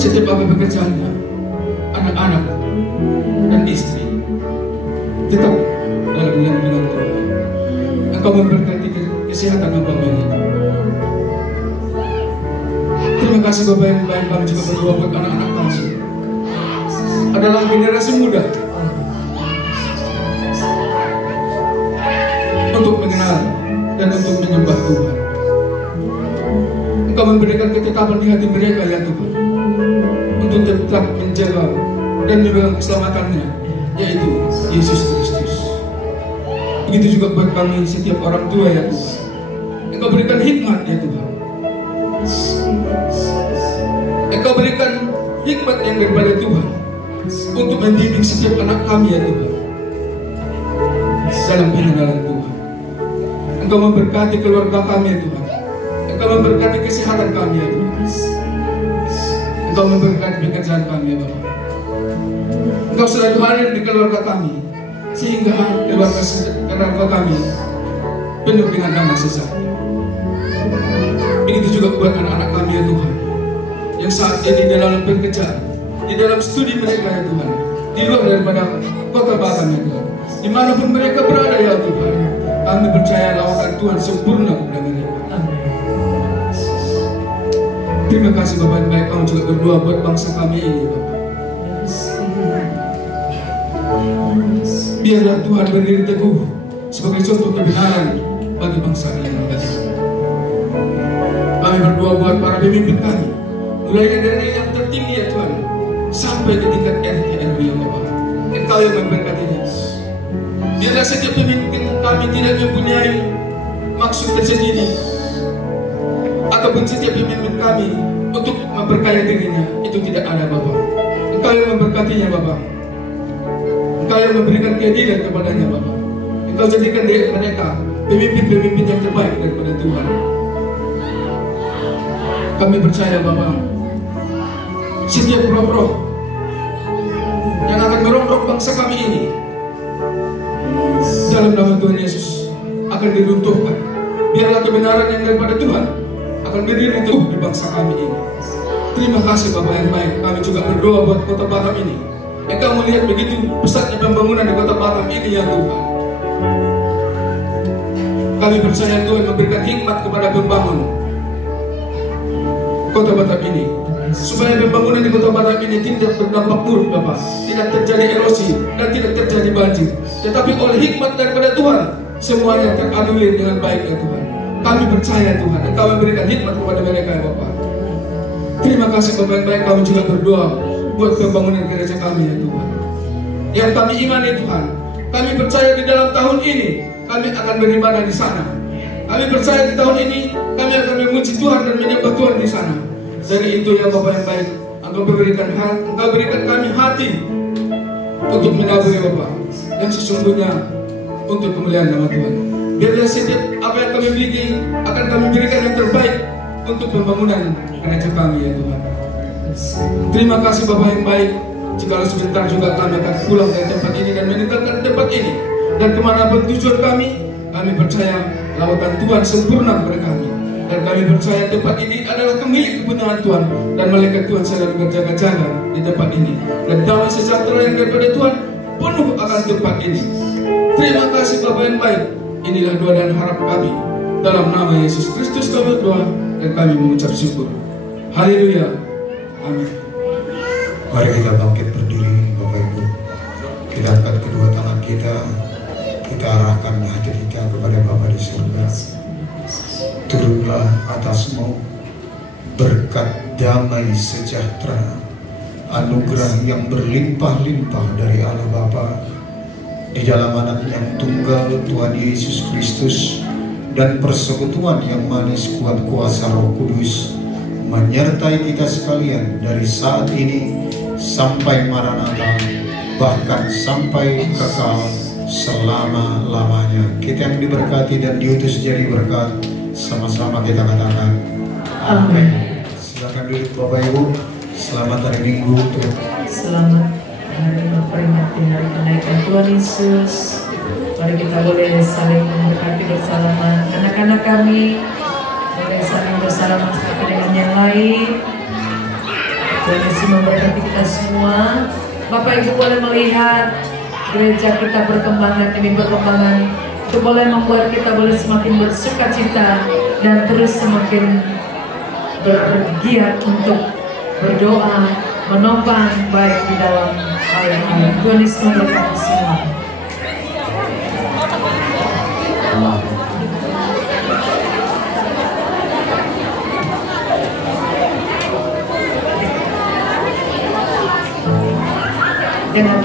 setiap apa pekerjaannya, anak-anak dan istri, tetap dalam bulan-bulan Tuhan. Engkau memberkati kesehatan hamba-Mu ini. Terima kasih Bapak yang baik. Kami juga berdoa buat anak-anak kami, adalah generasi muda, untuk mengenal dan untuk menyembah Tuhan. Engkau memberikan ketetapan di hati mereka ya Tuhan, untuk tetap menjaga dan memegang keselamatannya, yaitu Yesus Kristus. Begitu juga buat kami setiap orang tua ya Tuhan. Engkau berikan hikmat ya Tuhan. Engkau berikan hikmat yang daripada Tuhan untuk membimbing setiap anak kami ya Tuhan dalam pengenalan Tuhan. Engkau memberkati keluarga kami ya Tuhan. Engkau memberkati kesehatan kami ya Tuhan. Engkau memberkati pekerjaan kami ya Bapak. Engkau selalu hadir di keluarga kami, sehingga keluarga kami penuh dengan damai sejahtera. Begitu juga buat anak-anak kami ya Tuhan, yang saat ini di dalam pekerjaan, di dalam studi mereka ya Tuhan, di luar daripada kota Batam ya Tuhan, dimanapun mereka berada ya Tuhan, kami percaya lawatan Tuhan sempurna kepada mereka. Terima kasih Bapak yang baik. Kami juga berdoa buat bangsa kami ini Bapak. Biarlah Tuhan berdiri teguh sebagai contoh kebenaran bagi bangsa ini. Kami berdoa buat para pemimpin kami, mulai dari yang tertinggi ya Tuhan sampai ke tingkat RT RW ya Bapak. Engkau yang memberkatinya. Biarlah setiap pemimpin kami tidak mempunyai maksud tersendiri, ataupun setiap pemimpin kami untuk memperkaya dirinya, itu tidak ada Bapak. Engkau yang memberkatinya Bapak. Engkau yang memberikan keadilan kepadanya Bapak. Engkau jadikan mereka pemimpin-pemimpin yang terbaik daripada Tuhan. Kami percaya Bapak, setiap roh-roh yang akan merongrong bangsa kami ini, dalam nama Tuhan Yesus akan diruntuhkan. Biarlah kebenaran yang daripada Tuhan akan berdiri teguh di bangsa kami ini. Terima kasih Bapak yang baik. Kami juga berdoa buat kota Batam ini. Engkau melihat begitu pesatnya pembangunan di kota Batam ini ya Tuhan. Kami percaya Tuhan memberikan hikmat kepada pembangun kota Batam ini, supaya pembangunan di kota Batam ini tidak berdampak buruk Bapak, tidak terjadi erosi dan tidak terjadi banjir, tetapi oleh hikmat daripada Tuhan semuanya teranulir dengan baik ya Tuhan. Kami percaya Tuhan Engkau memberikan hikmat kepada mereka ya Bapak. Terima kasih Bapak yang baik. Kami juga berdoa buat pembangunan gereja kami ya Tuhan, yang kami imani Tuhan. Kami percaya di dalam tahun ini kami akan beribadah di sana. Kami percaya di tahun ini kami akan memuji Tuhan dan menyembah Tuhan di sana. Dari itu ya Bapak yang baik, Engkau berikan kami hati untuk menabur ya Bapak, yang sesungguhnya untuk kemuliaan nama Tuhan. Biarlah setiap apa yang kami miliki akan kami berikan yang terbaik untuk pembangunan gereja kami ya Tuhan. Terima kasih Bapak yang baik. Jikalau sebentar juga kami akan pulang dari tempat ini dan meninggalkan tempat ini, dan kemanapun tujuan kami percaya lawatan Tuhan sempurna kepada kami. Dan kami percaya tempat ini adalah milik kepunyaan Tuhan, dan malaikat Tuhan selalu berjaga-jaga di tempat ini. Dan damai sejahtera yang daripada Tuhan penuh akan tempat ini. Terima kasih Bapak yang baik. Inilah doa dan harap kami. Dalam nama Yesus Kristus kami berdoa dan kami mengucap syukur. Haleluya. Amin. Mari kita bangkit berdiri Bapak Ibu. Kita angkat kedua tangan kita. Kita arahkan hati kita kepada Bapa di surga. Turunlah atasmu berkat damai sejahtera, anugerah yang berlimpah-limpah dari Allah Bapa di dalam anak yang tunggal Tuhan Yesus Kristus, dan persekutuan yang manis kuat kuasa Roh Kudus menyertai kita sekalian dari saat ini sampai Maranatha, bahkan sampai kekal selama-lamanya. Kita yang diberkati dan diutus jadi berkat, sama-sama kita katakan amin. Silakan duduk Bapak Ibu. Selamat hari Minggu untuk Selamat hari memperingati hari kenaikan Tuhan Yesus. Mari kita boleh saling memberkati bersalaman. Anak-anak kami boleh saling bersalaman satu dengan yang lain. Tuhan Yesus memberkati kita semua. Bapak Ibu boleh melihat gereja kita berkembang demi berkembangan. Itu boleh membuat kita boleh semakin bersuka cita dan terus semakin bergiat untuk berdoa, menopang baik di dalam hal ini. Tuhan Yesus memberkati semua. Dengan